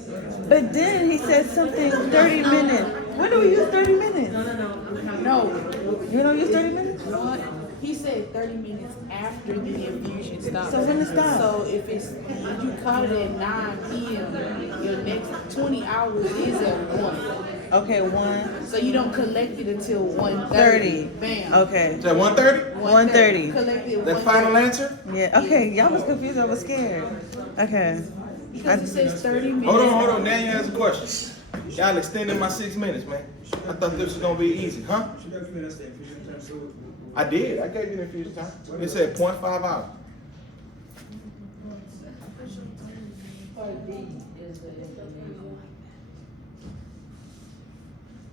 But then he said something 30 minutes. When do we use 30 minutes? No, I'm talking. No, You don't use 30 minutes? what? He said 30 minutes after the infusion stops. So when it stops? So if you caught it at 9 p.m., your next 20 hours is at 1. Okay, 1. So you don't collect it until 1:30. 30. Bam. Okay. Is that 1:30? 1:30. Collect it That 1:30. final answer? Yeah. Okay. Y'all was confused. I was scared. Okay. Because it says 30 minutes. Hold on. Now you ask a question. Y'all extended my 6 minutes, man. I thought this was gonna be easy, huh? Should have given us the infusion time, so I did. I gave you the infusion time. It said 0.5 hours.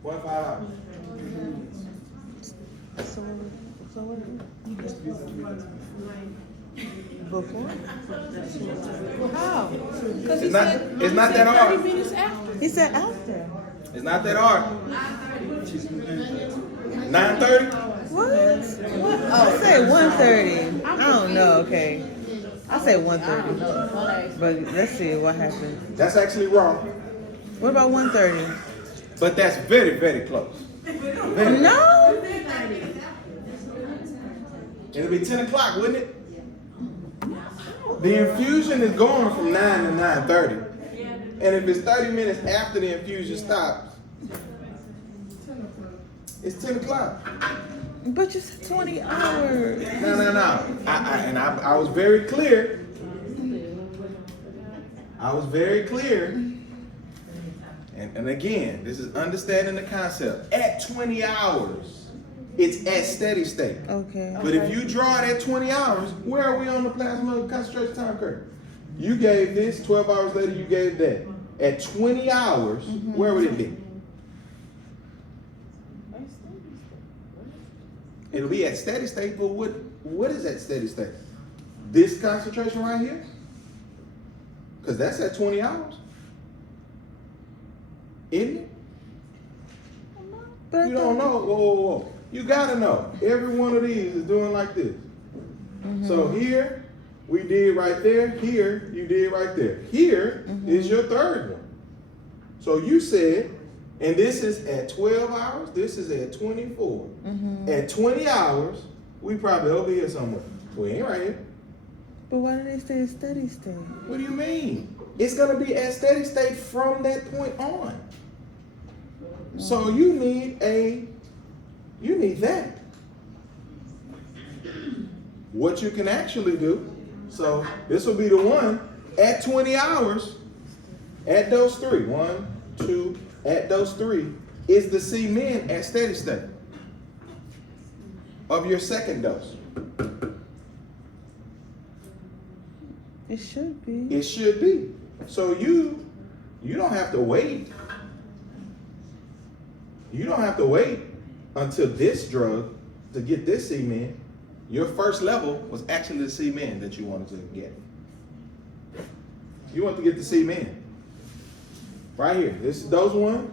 Point 5 hours. So what? Before? Well, how? Because It's not that hard. 30 minutes after. He said after. It's not that hard. 9:30? What? I say 1:30. I don't know. Okay. I say 1:30. But let's see what happens. That's actually wrong. What about 1:30? But that's very, very close. Very. No. It'll be 10 o'clock, wouldn't it? The infusion is going from 9 to 9:30. And if it's 30 minutes after the infusion stops, it's 10 o'clock. But you said 20 hours. No. I was very clear. I was very clear. And again, this is understanding the concept. At 20 hours, it's at steady state. Okay. But if you draw it at 20 hours, where are we on the plasma concentration time curve? You gave this, 12 hours later you gave that. At 20 hours, where would it be? It'll be at steady state, but what is at steady state? This concentration right here? Because that's at 20 hours. Isn't it? But I You don't know. Whoa. You gotta know. Every one of these is doing like this. So here, we did right there. Here, you did right there. Here is your third one. So you said, and this is at 12 hours, this is at 24. At 20 hours, we probably over here somewhere. We ain't right here. But why do they say steady state? What do you mean? It's gonna be at steady state from that point on. So you need that. What you can actually do, so this will be the one at 20 hours, at those 3, 1, 2, at those 3, is the C-min at steady state of your second dose. It should be. It should be. So you don't have to wait. You don't have to wait until this drug to get this C-min. Your first level was actually the C-min that you wanted to get. You want to get the C-min. Right here. This is dose 1.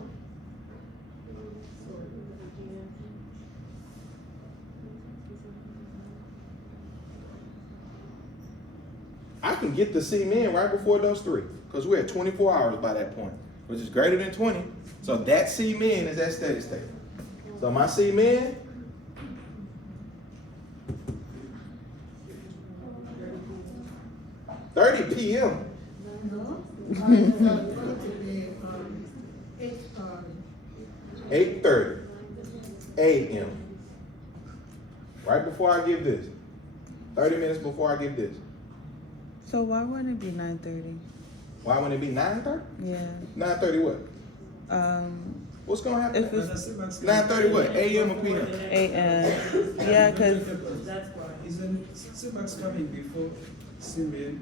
I can get the C-min right before dose 3 because we're at 24 hours by that point, which is greater than 20. So that C-min is at steady state. So my C-min, $30 p.m. 8:30 a.m. Right before I give this. 30 minutes before I give this. So why wouldn't it be 9:30? Why wouldn't it be 9:30? Yeah. 9:30 what? What's gonna happen? If it's 9:30 what? A.m. or p.m.? 8 yeah, cause Isn't CMAX coming before CMAN?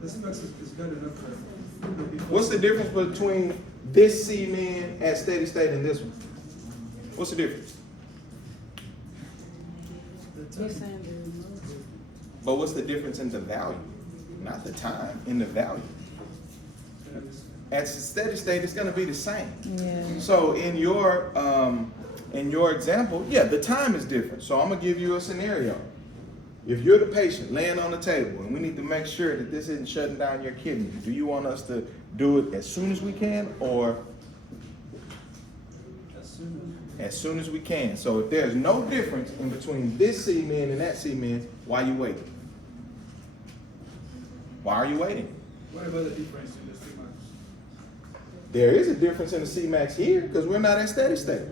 The CMAX is good enough for before. What's the difference between this C-min at steady state and this one? What's the difference? But what's the difference in the value? Not the time, in the value. At steady state, it's gonna be the same. yeah. So in your example, yeah, the time is different. So I'm gonna give you a scenario. If you're the patient laying on the table and we need to make sure that this isn't shutting down your kidney, do you want us to do it as soon as we can or As soon as we can. So if there's no difference in between this C-min and that C-min, why you waiting? Why are you waiting? What about the difference in the C-max? There is a difference in the C-max here because we're not at steady state.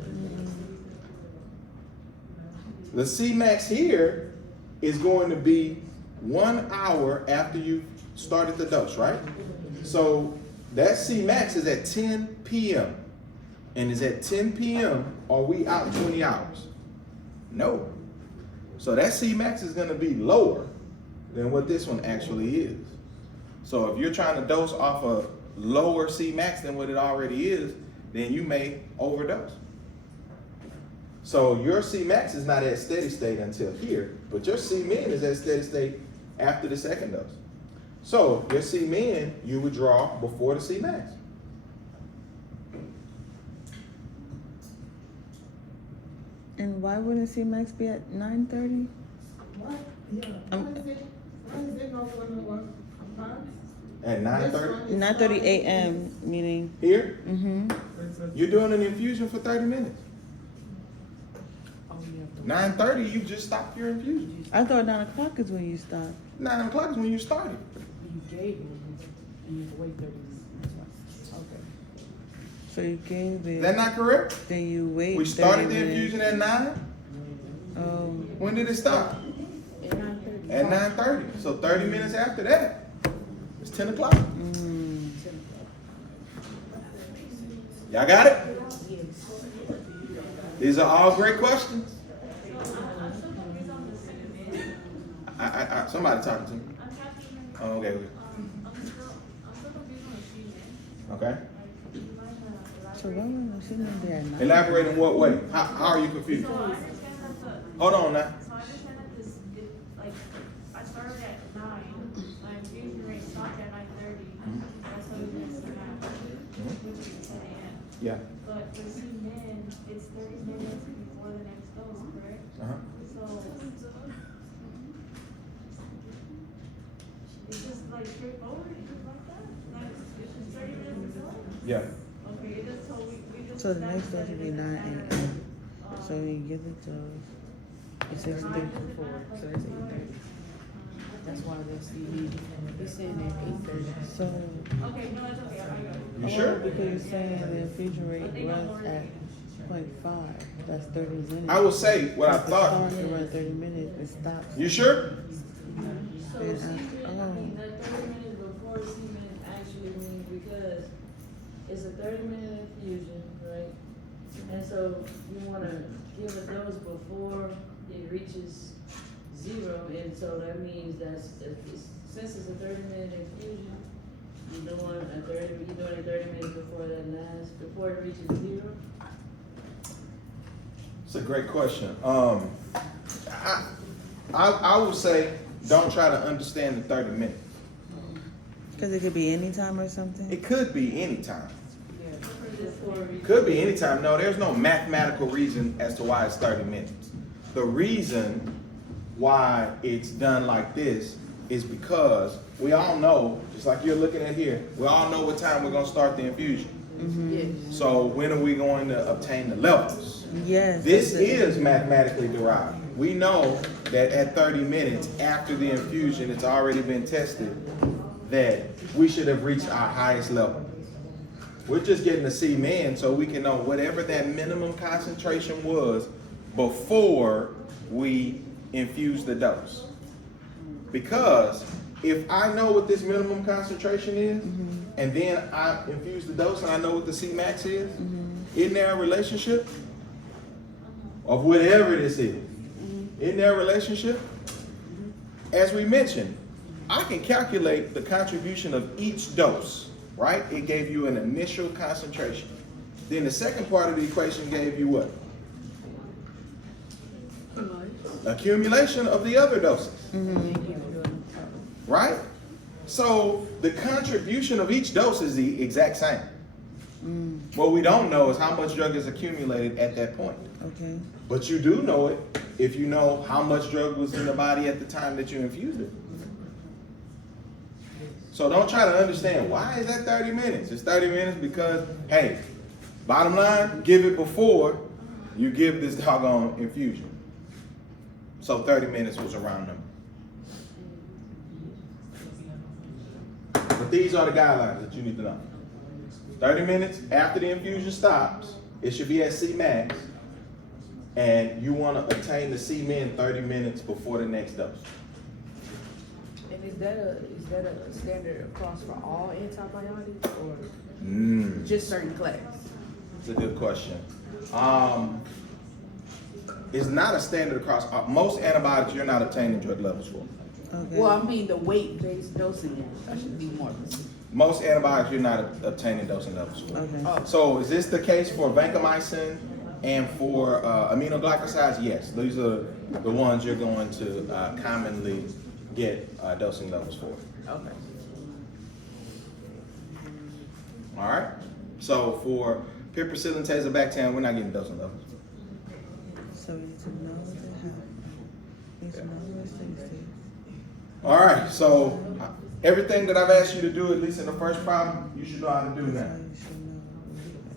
The C-max here is going to be 1 hour after you started the dose, right? So that C-max is at 10 p.m. And is at 10 p.m. are we out 20 hours? No. So that C-max is going to be lower than what this one actually is. So if you're trying to dose off a lower C-max than what it already is, then you may overdose. So your C-max is not at steady state until here, but your C-min is at steady state after the second dose. So your C-min you would draw before the C-max. And why wouldn't C-max be at 9:30? What? Yeah. Why is it not one At 9:30 9:30 a.m. meaning. here, Mm-hmm. you're doing an infusion for 30 minutes. Oh, you have to. 9:30, you just stopped your infusion. I thought 9 o'clock is when you stop. 9 o'clock is when you started. You gave it, and you have to wait 30 minutes. Okay. So you gave Is that it, not correct? then you wait. We started 30 the minutes. infusion at 9. Oh, When did it stop? At 9:30. At 9:30. So 30 minutes after that, it's 10 o'clock. Y'all got it? These are all great questions. Somebody talking to me. Oh, okay. Okay. so why wouldn't she not be at 9? Elaborate in what way? How are you confused? So I understand that Hold on now. so I understand that this, like, I started at 9, my infusion rate stopped at 9:30, that's what it is now, which is 10 a.m. Yeah. But for C-min, it's 30 minutes before the next dose, correct? Uh-huh. So, it's just like straightforward, it's just like that? Like, it's just 30 minutes before? Yeah. Okay, it just, so we just. So the next dose would be 9 a.m. So you give the dose. It's 6:30. Before, so that's 8:30. That's why that's he's saying at 8:30. So, Okay, no, it's okay, I got it. You sure? because you're saying the infusion rate runs at 0.5, that's 30 minutes. I will say what I If it thought. starts to run 30 minutes, it stops. You sure? So Then C-min, I after- mean, that 30 minutes before C-min actually means because it's a 30-minute infusion, right? And so you wanna give a dose before it reaches 0, and so that means since it's a 30-minute infusion, you're doing it 30 minutes before before it reaches 0. It's a great question. I would say don't try to understand the 30 minutes. Because it could be any time or something. It could be any time. Before it reaches. Could be any time. No, there's no mathematical reason as to why it's 30 minutes. The reason why it's done like this is because we all know, just like you're looking at here, we all know what time we're going to start the infusion. Yes. So when are we going to obtain the levels? Yes. This that's it. is mathematically derived. We know that at 30 minutes after the infusion, it's already been tested that we should have reached our highest level. We're just getting a C-min so we can know whatever that minimum concentration was before we infuse the dose. Because if I know what this minimum concentration is, and then I infuse the dose and I know what the C-max is, isn't there a relationship? Of whatever this is. Isn't there a relationship? As we mentioned, I can calculate the contribution of each dose, right? It gave you an initial concentration. Then the second part of the equation gave you what? Accumulation of the other doses. Right? So the contribution of each dose is the exact same. What we don't know is how much drug is accumulated at that point. Okay. But you do know it if you know how much drug was in the body at the time that you infused it. So don't try to understand why is that 30 minutes. It's 30 minutes because, hey, Bottom line, give it before you give this doggone infusion. So 30 minutes was a round number. But these are the guidelines that you need to know. 30 minutes after the infusion stops, it should be at C-max, and you want to obtain the C-min 30 minutes before the next dose. And is that a standard across for all antibiotics or just certain classes? It's a good question. It's not a standard across most antibiotics. You're not obtaining drug levels for. Okay. Well, I mean the weight-based dosing. I should be more specific. Most antibiotics you're not obtaining dosing levels for. Okay. So is this the case for vancomycin and for aminoglycosides? Yes, these are the ones you're going to commonly get dosing levels for. Okay. All right. So for piperacillin, tazobactam, we're not getting dosing levels. So we need to know what to have. We need to know what things do. All right. So everything that I've asked you to do, at least in the first problem, you should know how to do now. So you should know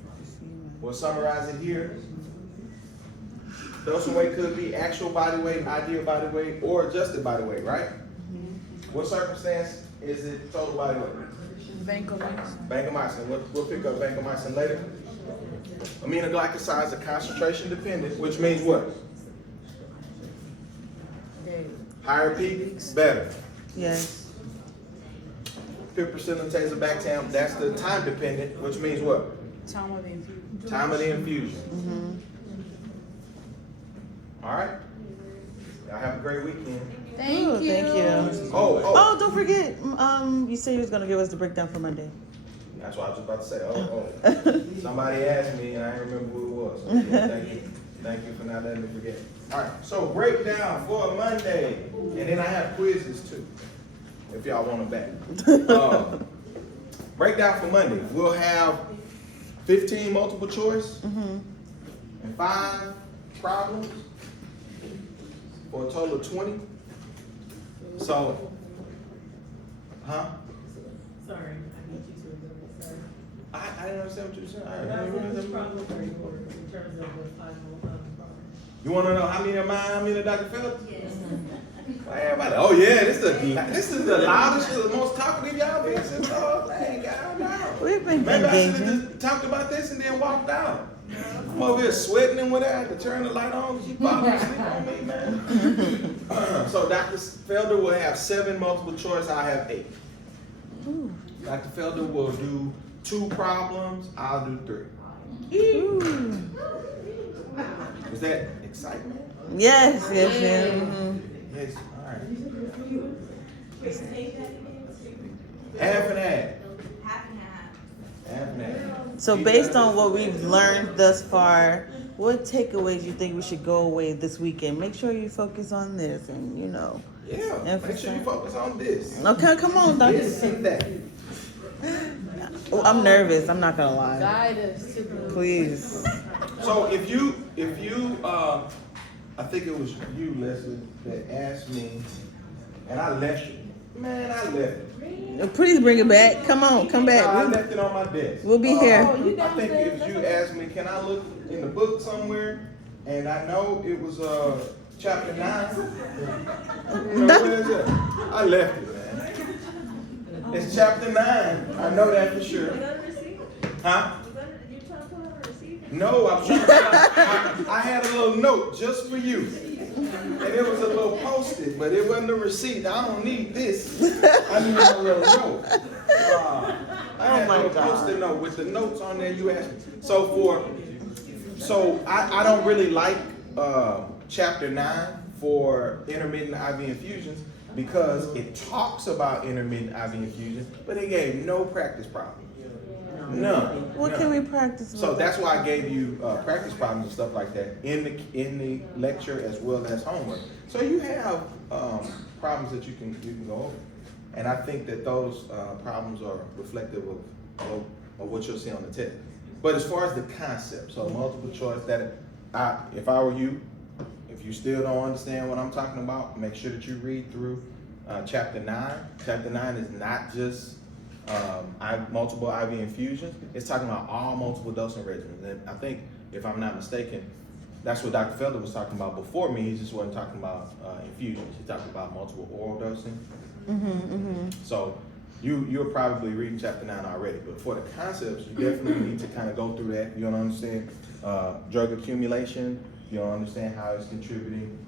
what to see. We'll summarize it here. Dosing weight could be actual body weight, ideal body weight, or adjusted body weight, right? What circumstance is it total body weight? Vancomycin. Vancomycin. We'll pick up vancomycin later. Aminoglycosides are concentration dependent, which means what? Higher peak, better. Yes. Piperacillin, tazobactam, that's the time dependent, which means what? Time of the infusion. Time of the infusion. Mm-hmm. All right. Y'all have a great weekend. Thank Ooh, you. thank you. Oh, Don't forget. You said you was gonna give us the breakdown for Monday. That's what I was about to say. Somebody asked me and I didn't remember who it was. So, yeah, thank you. Thank you for not letting me forget. All right, so breakdown for Monday. And then I have quizzes too, if y'all want them back. Breakdown for Monday. We'll have 15 multiple choice and 5 problems for a total of 20. So, huh? Sorry, I need you to remember, sorry. I didn't understand what you said. Which problem are you ordering in terms of the final problem? You want to know how many of mine, how many of Dr. Phillips? Yes. Why everybody? Oh yeah, this is the loudest, the most talkative y'all been since all day. God, no. We've been Maybe I should engaging. have just talked about this and then walked out. I'm over here sweating and whatever. I had to turn the light on. She falling asleep on me, man. So Dr. Felder will have 7 multiple choice. I have 8. Dr. Felder will do 2 problems. I'll do 3. Ooh. Was that excitement? Yes. Mhm. Yes. All right. Half and half. Half and half. So based on what we've learned thus far, what takeaways you think we should go away this weekend? Make sure you focus on this, and Yeah. Make sure you focus on this. Okay, come on, Doctor. This and that. Oh, I'm nervous. I'm not gonna lie. Guide us to the. Please. So if you, I think it was you, Leslie, that asked me, and I left it. Man, I left it. Please bring it back. Come on, come No, I back. left it on my desk. We'll be here. I think if you asked me, can I look in the book somewhere? And I know it was chapter 9. Where is it? I left it, man. It's chapter 9. I know that for sure. Huh? You trying to pull out a receipt? No, I had a little note just for you. And it was a little post-it, but it wasn't a receipt. I don't need this. I need a little note. I had a little post-it note with the notes on there you asked me. So I don't really like chapter 9 for intermittent IV infusions because it talks about intermittent IV infusion, but it gave no practice problems. None. What can we practice with? So that's why I gave you practice problems and stuff like that in the lecture as well as homework. So you have problems that you can go over, and I think that those problems are reflective of what you'll see on the test. But as far as the concept, so multiple choice, if I were you, if you still don't understand what I'm talking about, make sure that you read through chapter 9. Chapter 9 is not just multiple IV infusions. It's talking about all multiple dosing regimens. And I think, if I'm not mistaken, that's what Dr. Felder was talking about before me. He just wasn't talking about infusions. He talked about multiple oral dosing. So you're probably reading chapter 9 already, but for the concepts, you definitely need to kind of go through that. You don't understand drug accumulation. You don't understand how it's contributing.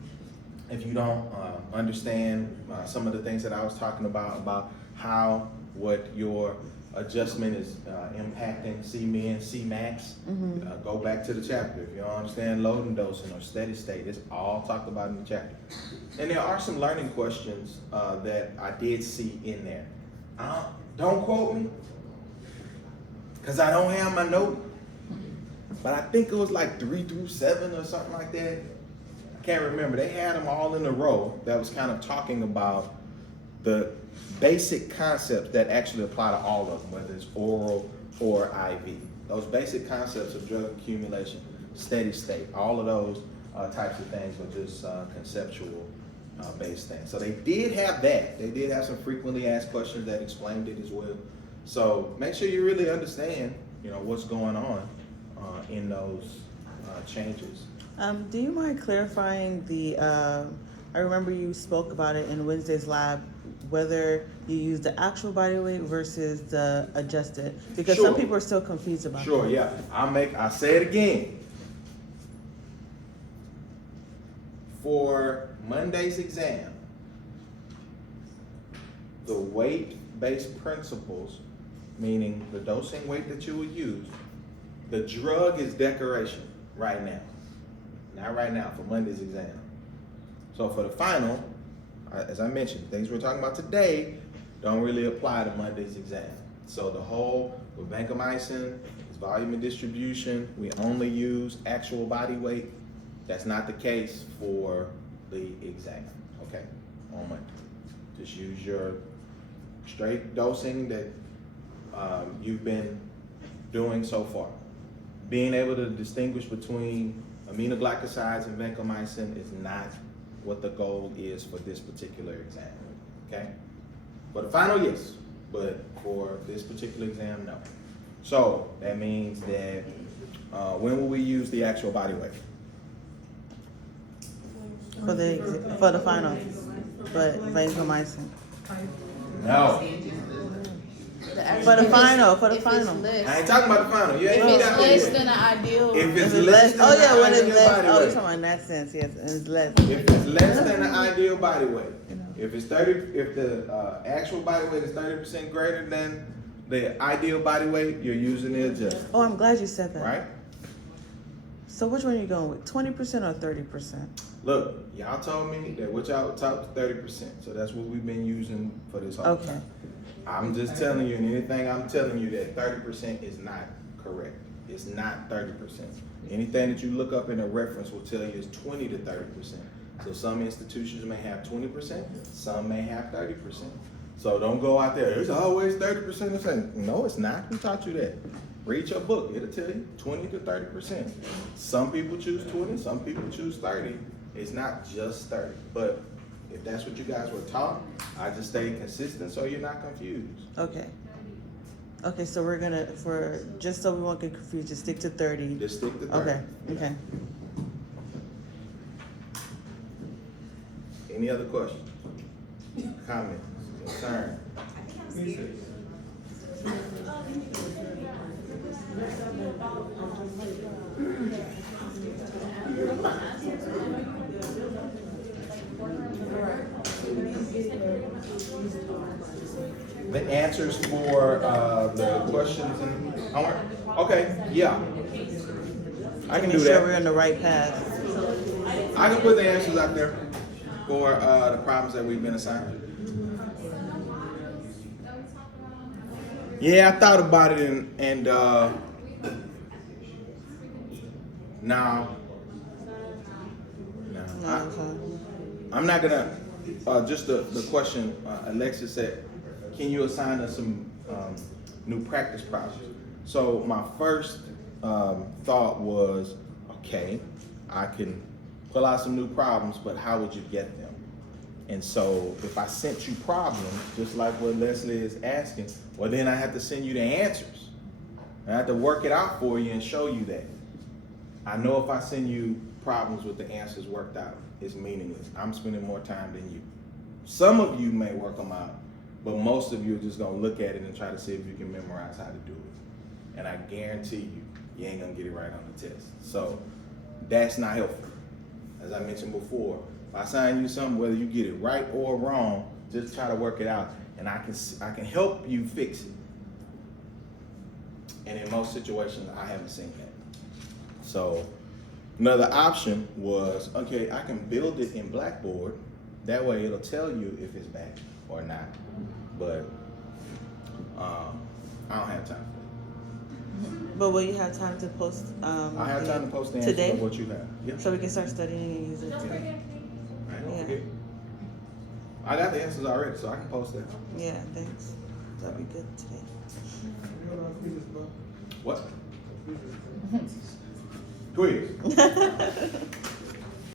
If you don't understand some of the things that I was talking about how what your adjustment is impacting C-min, C-max, go back to the chapter. If you don't understand loading dosing or steady state, it's all talked about in the chapter. And there are some learning questions that I did see in there. Don't quote me, because I don't have my note, but I think it was like 3 through 7 or something like that. I can't remember. They had them all in a row that was kind of talking about the basic concepts that actually apply to all of them, whether it's oral or IV. Those basic concepts of drug accumulation, steady state, all of those types of things are just conceptual based things. So they did have that. They did have some frequently asked questions that explained it as well. So make sure you really understand, what's going on in those changes. Do you mind clarifying I remember you spoke about it in Wednesday's lab, whether you use the actual body weight versus the adjusted, because some people are still confused about that. Sure, yeah. I'll say it again. For Monday's exam, the weight-based principles, meaning the dosing weight that you will use, the drug is decoration right now. Not right now, for Monday's exam. So for the final, as I mentioned, things we're talking about today don't really apply to Monday's exam. So the whole, with vancomycin, its volume and distribution, we only use actual body weight. That's not the case for the exam, okay, on Monday. Just use your straight dosing that you've been doing so far. Being able to distinguish between aminoglycosides and vancomycin is not what the goal is for this particular exam, okay? For the final, yes, but for this particular exam, no. So that means that when will we use the actual body weight? For the final, but vancomycin. No. For the final. I ain't talking about the final. You ain't If it's got less it. than the ideal, If it's If it's less than oh yeah, the when it's ideal less. body Oh, you're weight. talking about in that sense, yes, and it's less. If it's less than the ideal body weight, if it's 30, if the actual body weight is 30% greater than the ideal body weight, you're using the adjustment, Oh, I'm glad you said that. right? So which one are you going with? 20% or 30%? Look, y'all told me that what y'all talked 30%, so that's what we've been using for this whole Okay. time. I'm just telling you, and anything I'm telling you that 30% is not correct. It's not 30%. Anything that you look up in a reference will tell you it's 20 to 30%. So some institutions may have 20%, some may have 30%. So don't go out there, it's always 30% the same. No, it's not. Who taught you that? Read your book, it'll tell you 20 to 30%. Some people choose 20, some people choose 30. It's not just 30, but if that's what you guys were taught, I just stay consistent so you're not confused. Okay. Okay, so we're gonna, just so we won't get confused, just stick to 30. Just stick to 30. Okay. Any other questions? Comments? Concerns? The answers for the questions and homework? Okay, yeah. I can do Make sure we're that. on the right path. I can put the answers out there for the problems that we've been assigned. Yeah, I thought about it and no. I'm not gonna, just the question, Alexis said, can you assign us some new practice problems? So my first thought was, okay, I can pull out some new problems, but how would you get them? And so if I sent you problems, just like what Leslie is asking, well, then I have to send you the answers. I have to work it out for you and show you that. I know if I send you problems with the answers worked out, it's meaningless. I'm spending more time than you. Some of you may work them out, but most of you are just gonna look at it and try to see if you can memorize how to do it. And I guarantee you, you ain't gonna get it right on the test. So that's not helpful. As I mentioned before, if I assign you something, whether you get it right or wrong, just try to work it out, and I can help you fix it. And in most situations, I haven't seen that. So another option was, okay, I can build it in Blackboard. That way it'll tell you if it's back or not. But I don't have time for it. But will you have time to post? I have time to post the answers today, of what you have. Yeah. so we can start studying and use it Don't today. forget me. I don't Yeah. forget. I got the answers already, so I can post that. Yeah, thanks. That'd be good today. You don't have quizzes, Bob? What? Quizzes. Quiz.